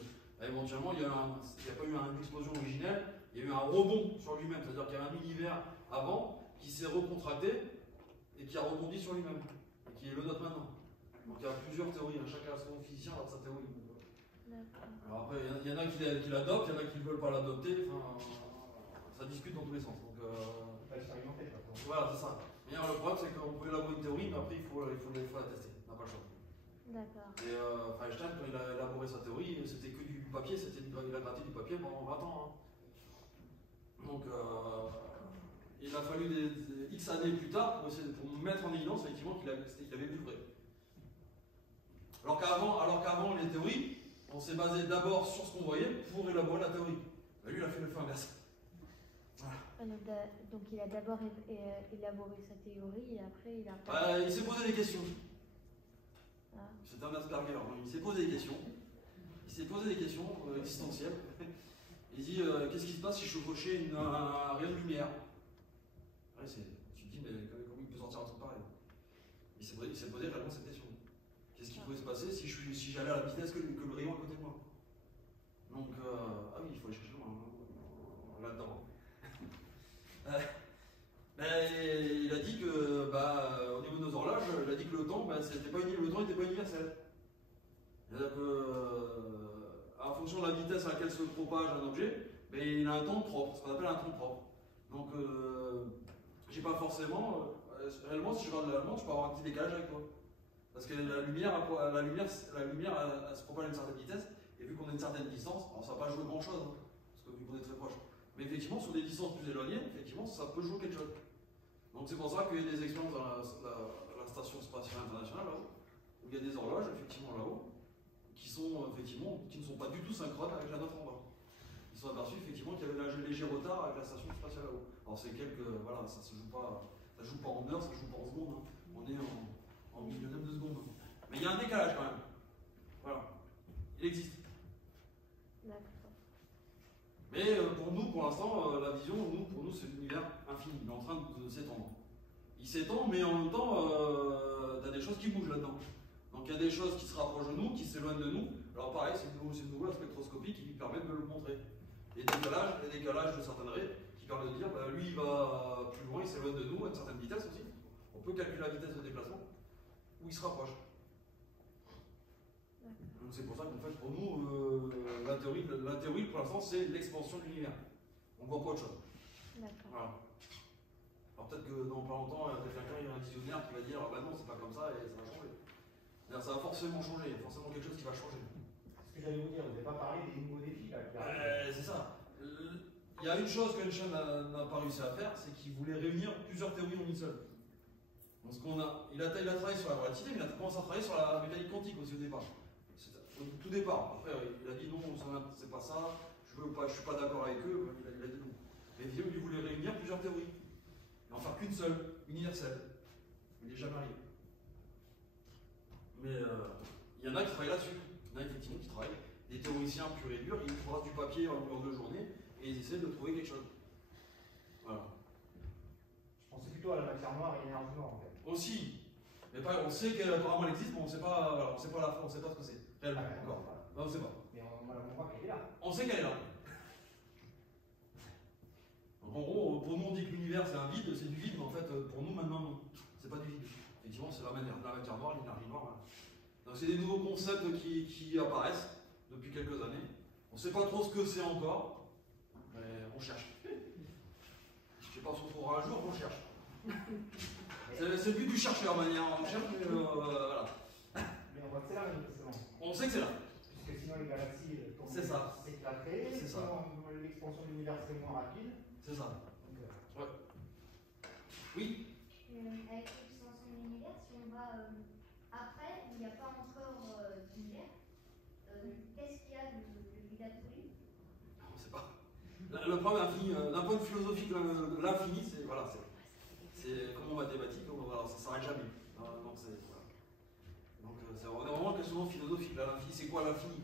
éventuellement il n'y a pas eu une explosion originelle, il y a eu un rebond sur lui-même, c'est-à-dire qu'il y avait un univers avant qui s'est recontracté et qui a rebondi sur lui-même, et qui est le nôtre maintenant. Donc il y a plusieurs théories, chacun son physicien a sa théorie. Alors après, il y en a qui l'adoptent, il y en a qui ne veulent pas l'adopter, enfin, ça discute dans tous les sens. Donc, pas expérimenté, quoi. Voilà, c'est ça. Mais le problème c'est qu'on peut élaborer une théorie, mais après il faut la tester, on n'a pas le choix. D'accord. Et Einstein, quand il a élaboré sa théorie, c'était que du papier, il a gratté du papier pendant 20 ans. Hein. Donc, il a fallu des X années plus tard pour mettre en évidence effectivement qu'il avait du vrai. Alors qu'avant, les théories, on s'est basé d'abord sur ce qu'on voyait pour élaborer la théorie. Et lui, il a fait le fait inverse. Voilà. Donc il a d'abord élaboré sa théorie et après il a... il s'est posé des questions. C'est un Asperger, il s'est posé des questions. Il s'est posé des questions existentielles. Il dit qu'est-ce qui se passe si je chevauchais un rayon de lumière? Ouais, tu te dis, mais comment il peut sortir un truc pareil? Il s'est posé réellement cette question. Qu'est-ce qui pouvait se passer si j'allais à la vitesse que le rayon à côté de moi? Donc, ah oui, il faut aller chercher loin, là-dedans. Il a dit que, au niveau de nos horloges, il a dit que le temps, le temps n'était pas universel. C'est-à-dire que, en fonction de la vitesse à laquelle se propage un objet, il a un temps propre, ce qu'on appelle un temps propre. Donc, j'ai pas forcément, réellement, si je regarde la montre, je peux avoir un petit décalage avec toi. Parce que la lumière elle se propage à une certaine vitesse, et vu qu'on a une certaine distance, alors ça ne va pas jouer grand-chose, hein, parce que vu qu'on est très proche. Mais effectivement, sur des distances plus éloignées, effectivement, ça peut jouer quelque chose. Donc c'est pour ça qu'il y a des expériences dans la station spatiale internationale, là-haut, où il y a des horloges, effectivement, là-haut, qui ne sont pas du tout synchrones avec la nôtre en bas. Ils sont aperçus, effectivement, qu'il y avait un léger retard avec la station spatiale là-haut. Alors c'est voilà, ça ne joue pas en heures, ça ne joue pas en secondes, hein. On est en millionième de seconde. Mais il y a un décalage quand même. Voilà. Il existe. Mais pour nous, pour l'instant, la vision, pour nous, c'est l'univers infini. Il est en train de s'étendre. Il s'étend, mais en même temps, tu as des choses qui bougent là-dedans. Donc il y a des choses qui se rapprochent de nous, qui s'éloignent de nous. Alors pareil, c'est de nouveau la spectroscopie qui lui permet de le montrer. Les décalages de certaines raies qui permettent de dire, lui il va plus loin, il s'éloigne de nous à une certaine vitesse aussi. On peut calculer la vitesse de déplacement, où il se rapproche. Donc c'est pour ça qu'en fait, pour nous, la théorie pour l'instant, c'est l'expansion de l'univers. On voit pas autre chose. Voilà. Alors peut-être que dans pas longtemps, il y a un visionnaire qui va dire ah non, c'est pas comme ça et ça va changer. Ça va forcément changer, il y a forcément quelque chose qui va changer. C'est ce que j'allais vous dire, vous n'avez pas parlé des nouveaux défis là. C'est ça. Il y a une chose qu'Einstein n'a pas réussi à faire, c'est qu'il voulait réunir plusieurs théories en une seule. Donc il a travaillé sur la relativité, mais il a commencé à travailler sur la mécanique quantique aussi au départ. Au tout départ. Après, il a dit non, c'est pas ça, je suis pas d'accord avec eux, il a dit non. Mais il voulait réunir plusieurs théories. Et en faire qu'une seule, universelle. Il n'est jamais arrivé. Mais il y en a qui travaillent là-dessus. Il y en a effectivement qui travaillent. Des théoriciens purs et durs, ils brassent du papier en longueur de journée et ils essaient de trouver quelque chose. Voilà. Je pensais plutôt à la matière noire et l'énergie noire en fait. Aussi. Mais on sait qu'apparemment elle existe, mais on ne sait pas ce que c'est. Réellement, encore. Non, on ne sait pas. Mais on voit qu'elle est là. On sait qu'elle est là. Donc en gros, pour nous on dit que l'univers c'est un vide, c'est du vide, mais en fait pour nous maintenant non. C'est pas du vide. Effectivement, c'est la matière noire, l'énergie noire. Voilà. Donc c'est des nouveaux concepts qui apparaissent depuis quelques années. On ne sait pas trop ce que c'est encore, mais on cherche. Je ne sais pas si on trouvera un jour, on cherche. C'est le but du chercheur, manière. On cherche, mais voilà. Mais on voit que c'est là, justement. On sait que c'est là. Puisque sinon les galaxies s'éclateraient, C'est ça. sinon l'expansion de l'univers serait moins rapide. C'est ça. Donc, Ouais. Oui. Avec l'extension de l'univers, si on va après, il n'y a pas encore d'univers, qu'est-ce qu'il y a de vide absolu? On ne sait pas. Le problème infini, d'un point de vue philosophique, l'infini, c'est voilà, c'est comme en mathématiques, voilà, ça ne s'arrête jamais. Donc c'est voilà. Donc c'est vraiment une question philosophique. Là, l'infini, c'est quoi l'infini?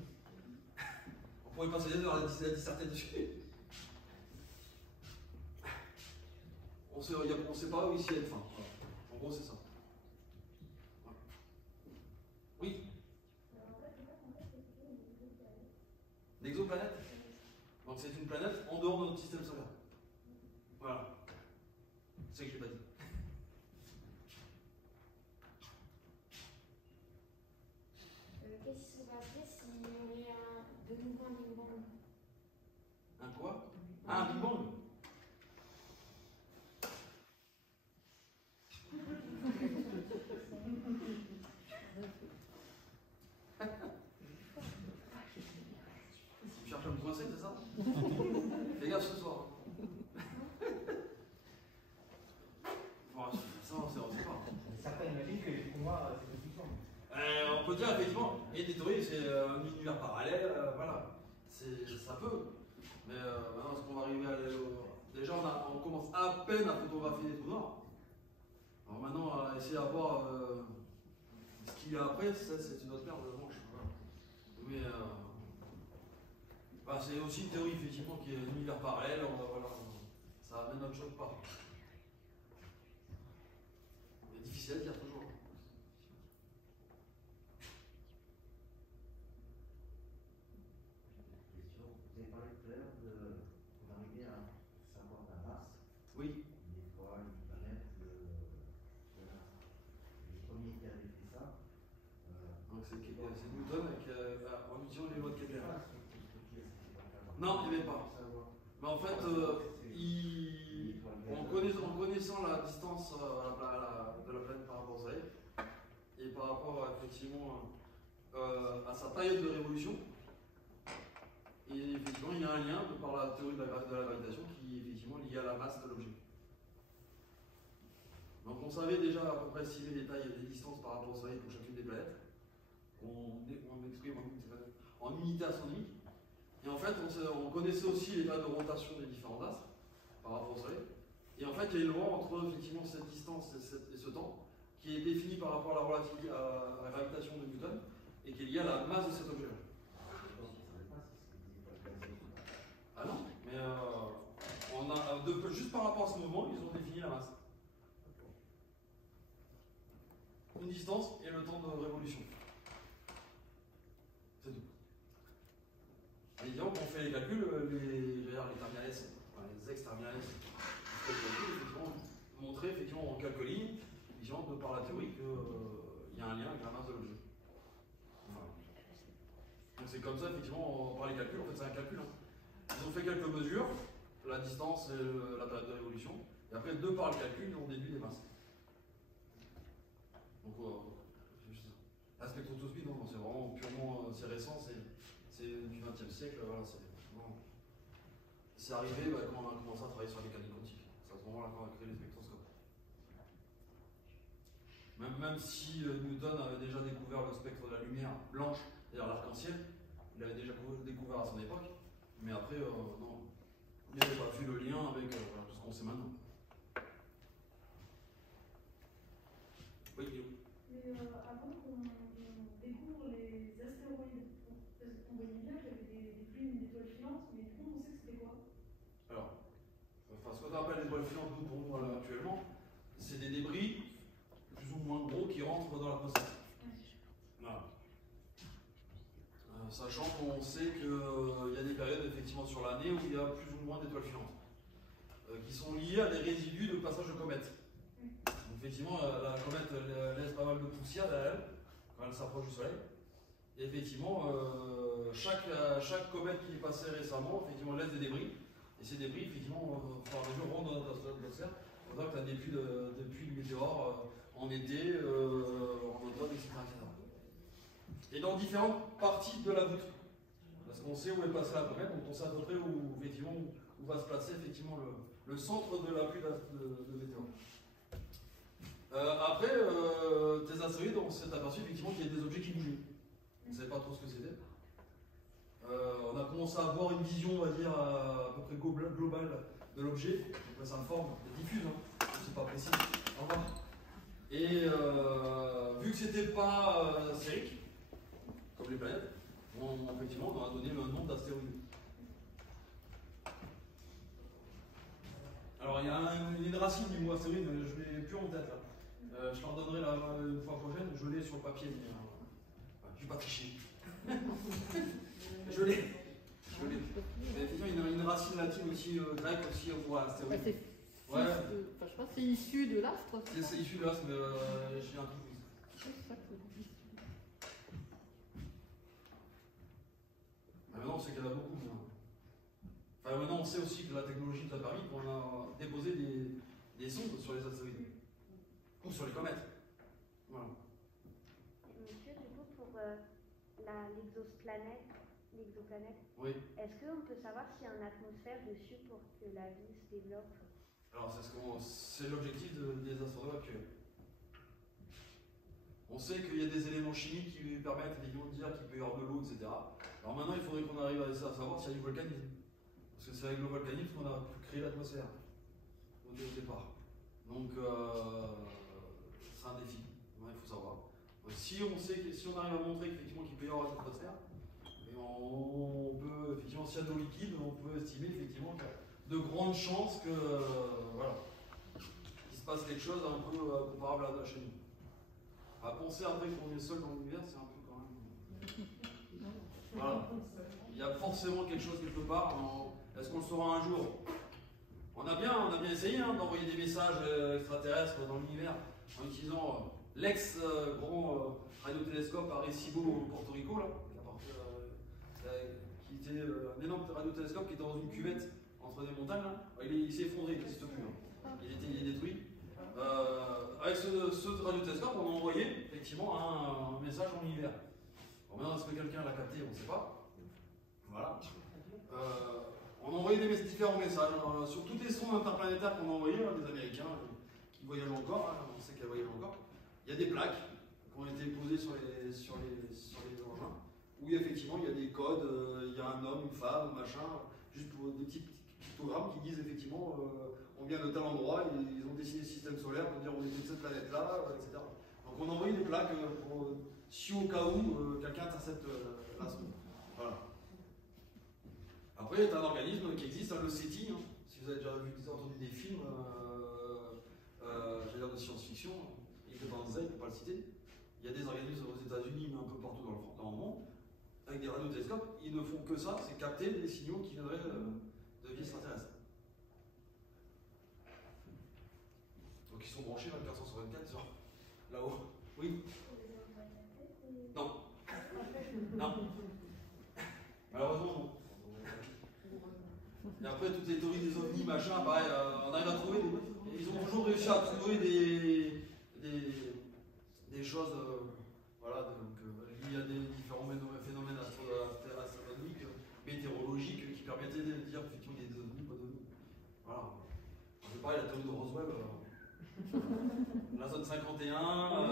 On pourrait passer des heures à disserter dessus. On ne sait pas où ici être fin. Voilà. En gros, c'est ça. Voilà. Oui. L'exoplanète. Donc c'est une planète en dehors de notre système solaire. Voilà. C'est ce que je n'ai pas dit. Qu'est-ce qui se passerait si on est de nouveau un Big Bang? Un quoi? Ah, un Big Bang. Tu cherches à me coincer, c'est ça? Fais gaffe ce soir. Bon, ça, on sait pas. certains imaginent que pour moi, c'est une fiction. On peut dire effectivement, il y a des théories, c'est un univers parallèle, voilà. Ça peut. Mais maintenant, est-ce qu'on va arriver à aller déjà, on commence à peine à photographier des trous noirs. Alors maintenant, à essayer à voir ce qu'il y a après, ça, c'est une autre paire de manches. Voilà. Mais bah, c'est aussi une théorie, effectivement, qui est un univers parallèle. Voilà, ça amène autre chose pas. C'est difficile à dire toujours. Vous avez parlé tout à l'heure d'arriver à savoir la masse Oui. des étoiles, des planètes, les premiers qui avaient fait ça. Donc c'est Newton en utilisant les lois de Kepler. Non, il n'y avait pas. Mais en fait, en connaissant la distance de la planète par rapport au Soleil, et par rapport effectivement à sa période de révolution, et effectivement il y a un lien par la théorie de la gravitation qui est effectivement lié à la masse de l'objet. Donc on savait déjà à peu près estimer les tailles et les distances par rapport au Soleil pour chacune des planètes. On exprime en unité astronomique. Et en fait, on connaissait aussi l'état de rotation des différents astres par rapport au Soleil. Et en fait, il y a une loi entre effectivement cette distance et ce temps qui est définie par rapport à la relativité, à la gravitation de Newton et qui est liée à la masse de cet objet-là. Ah non, mais juste par rapport à ce mouvement, ils ont défini la masse. Une distance et le temps de révolution. C'est tout. Et disons qu'on fait les calculs, les terminales, les ex-terminales, effectivement, montrer effectivement en quelques lignes, effectivement, de par la théorie, qu'il y a un lien avec la masse de l'objet. Voilà. Donc c'est comme ça, effectivement, par les calculs, en fait c'est un calcul. Hein. Ils ont fait quelques mesures, la distance et la période de révolution, et après, de par le calcul, ils ont déduit des masses. Donc, c'est juste ça. La spectroscopie, non, c'est vraiment purement, c'est récent, c'est du XXe siècle, voilà, c'est arrivé quand on a commencé à travailler sur la mécanique quantique. C'est à ce moment-là qu'on a créé les spectroscopes. Même si Newton avait déjà découvert le spectre de la lumière blanche, c'est-à-dire l'arc-en-ciel, il avait déjà découvert à son époque, mais après, non, il n'avait pas vu le lien avec tout ce qu'on sait maintenant. Oui, mais avant qu'on découvre les astéroïdes, on voyait bien qu'il y avait des plumes d'étoiles filantes, mais du coup on sait que c'était quoi? Alors, enfin, ce qu'on appelle les étoiles filantes, nous, pour nous, actuellement, c'est des débris plus ou moins gros qui rentrent dans l'atmosphère. Voilà. Sachant qu'on sait qu'il y a des périodes, effectivement, sur l'année où il y a plus ou moins d'étoiles filantes, qui sont liées à des résidus de passage de comètes. Donc, effectivement, la comète laisse pas mal de poussière derrière elle, quand elle s'approche du Soleil. Et effectivement, chaque comète qui est passée récemment, effectivement, laisse des débris. Et ces débris, effectivement, au fur et à mesure, rentrent dans notre atmosphère. C'est pour ça que tu as des pluies de météores en été, en automne, etc. et dans différentes parties de la voûte. Parce qu'on sait où est passé la comète, donc on sait à peu près où, effectivement, où va se placer effectivement le centre de la pluie de météores. Après, tes astéroïdes, on s'est aperçu effectivement qu'il y a des objets qui bougeaient. On ne savait pas trop ce que c'était. On a commencé à avoir une vision, on va dire, à peu près globale de l'objet. Donc ça forme, diffuse, hein. C'est pas précis. Au revoir. Et vu que c'était pas sphérique, comme les planètes, effectivement, on a donné le nom d'astéroïdes. Alors il y a une racine du mot astéroïde, mais je ne l'ai plus en tête là. Je l'en donnerai une fois prochaine, je l'ai sur le papier, mais je ne vais pas tricher. Je l'ai. Mais effectivement, il y a une racine latine aussi, grecque aussi, on voit astéroïde. Ouais. Je pense que c'est issu de l'astre. C'est issu de l'astre, mais j'ai un truc. Maintenant, on sait qu'il y en a beaucoup. Enfin, maintenant, on sait aussi que la technologie nous a permis qu'on a déposé des sondes sur les astéroïdes. Ou sur les comètes. Voilà. Monsieur, du coup, pour l'exoplanète, oui. Est-ce qu'on peut savoir s'il y a une atmosphère dessus pour que la vie se développe? Alors, c'est l'objectif des astronomes actuels. On sait qu'il y a des éléments chimiques qui permettent évidemment de dire qu'il peut y avoir de l'eau, etc. Alors maintenant, il faudrait qu'on arrive à savoir s'il y a du volcanisme. Parce que c'est avec le volcanisme qu'on a pu créer l'atmosphère au départ. Donc, c'est un défi. Il faut savoir. Donc, si on arrive à montrer qu'effectivement qu'il peut y avoir une atmosphère, et on peut, effectivement, s'il y a de l'eau liquide, on peut estimer effectivement qu'il y a de grandes chances que, voilà, qu'il se passe quelque chose un peu comparable à chez nous. À penser après qu'on est seul dans l'univers, c'est un peu quand même. Voilà. Il y a forcément quelque chose quelque part. Est-ce qu'on le saura un jour? On a bien essayé d'envoyer des messages extraterrestres dans l'univers en utilisant l'ex-grand radiotélescope Arecibo au Porto Rico, là, qui était un énorme radiotélescope qui était dans une cuvette entre des montagnes. Là. Il s'est effondré, il n'existe plus. Il est détruit. Avec ce radiotélescope, on a envoyé effectivement un message en l'univers. Bon, maintenant, est-ce que quelqu'un l'a capté? On ne sait pas. Voilà. On a envoyé différents messages sur toutes les sondes interplanétaires qu'on a envoyées, des Américains qui voyagent encore, on sait qu'elles voyagent encore. Il y a des plaques qui ont été posées sur les engins, où effectivement il y a des codes, il y a un homme, une femme, machin, juste pour des petits pictogrammes qui disent effectivement on vient de tel endroit, ils ont dessiné le système solaire pour dire on est de cette planète-là, etc. Donc on a envoyé des plaques si au cas où quelqu'un intercepte la sonde. Voilà. Après, il y a un organisme qui existe, le SETI, si vous avez déjà entendu des films de science-fiction, il fait dans design, pour ne pas le citer. Il y a des organismes aux États-Unis, mais un peu partout dans le monde, avec des radiotélescopes, ils ne font que ça, c'est capter des signaux qui viendraient de vie extraterrestre. Donc ils sont branchés 24 sur 24 sur là-haut. Oui. Non. Non. Malheureusement, non. Et après, toutes les théories des ovnis, machin, pareil, on arrive à trouver ils ont toujours réussi à trouver des choses, voilà, liées à des différents phénomènes astronomiques, météorologiques, qui permettaient de dire effectivement qu'il y a des ovnis, pas d'ovnis. Voilà. C'est pareil, la théorie de Roswell, la zone 51,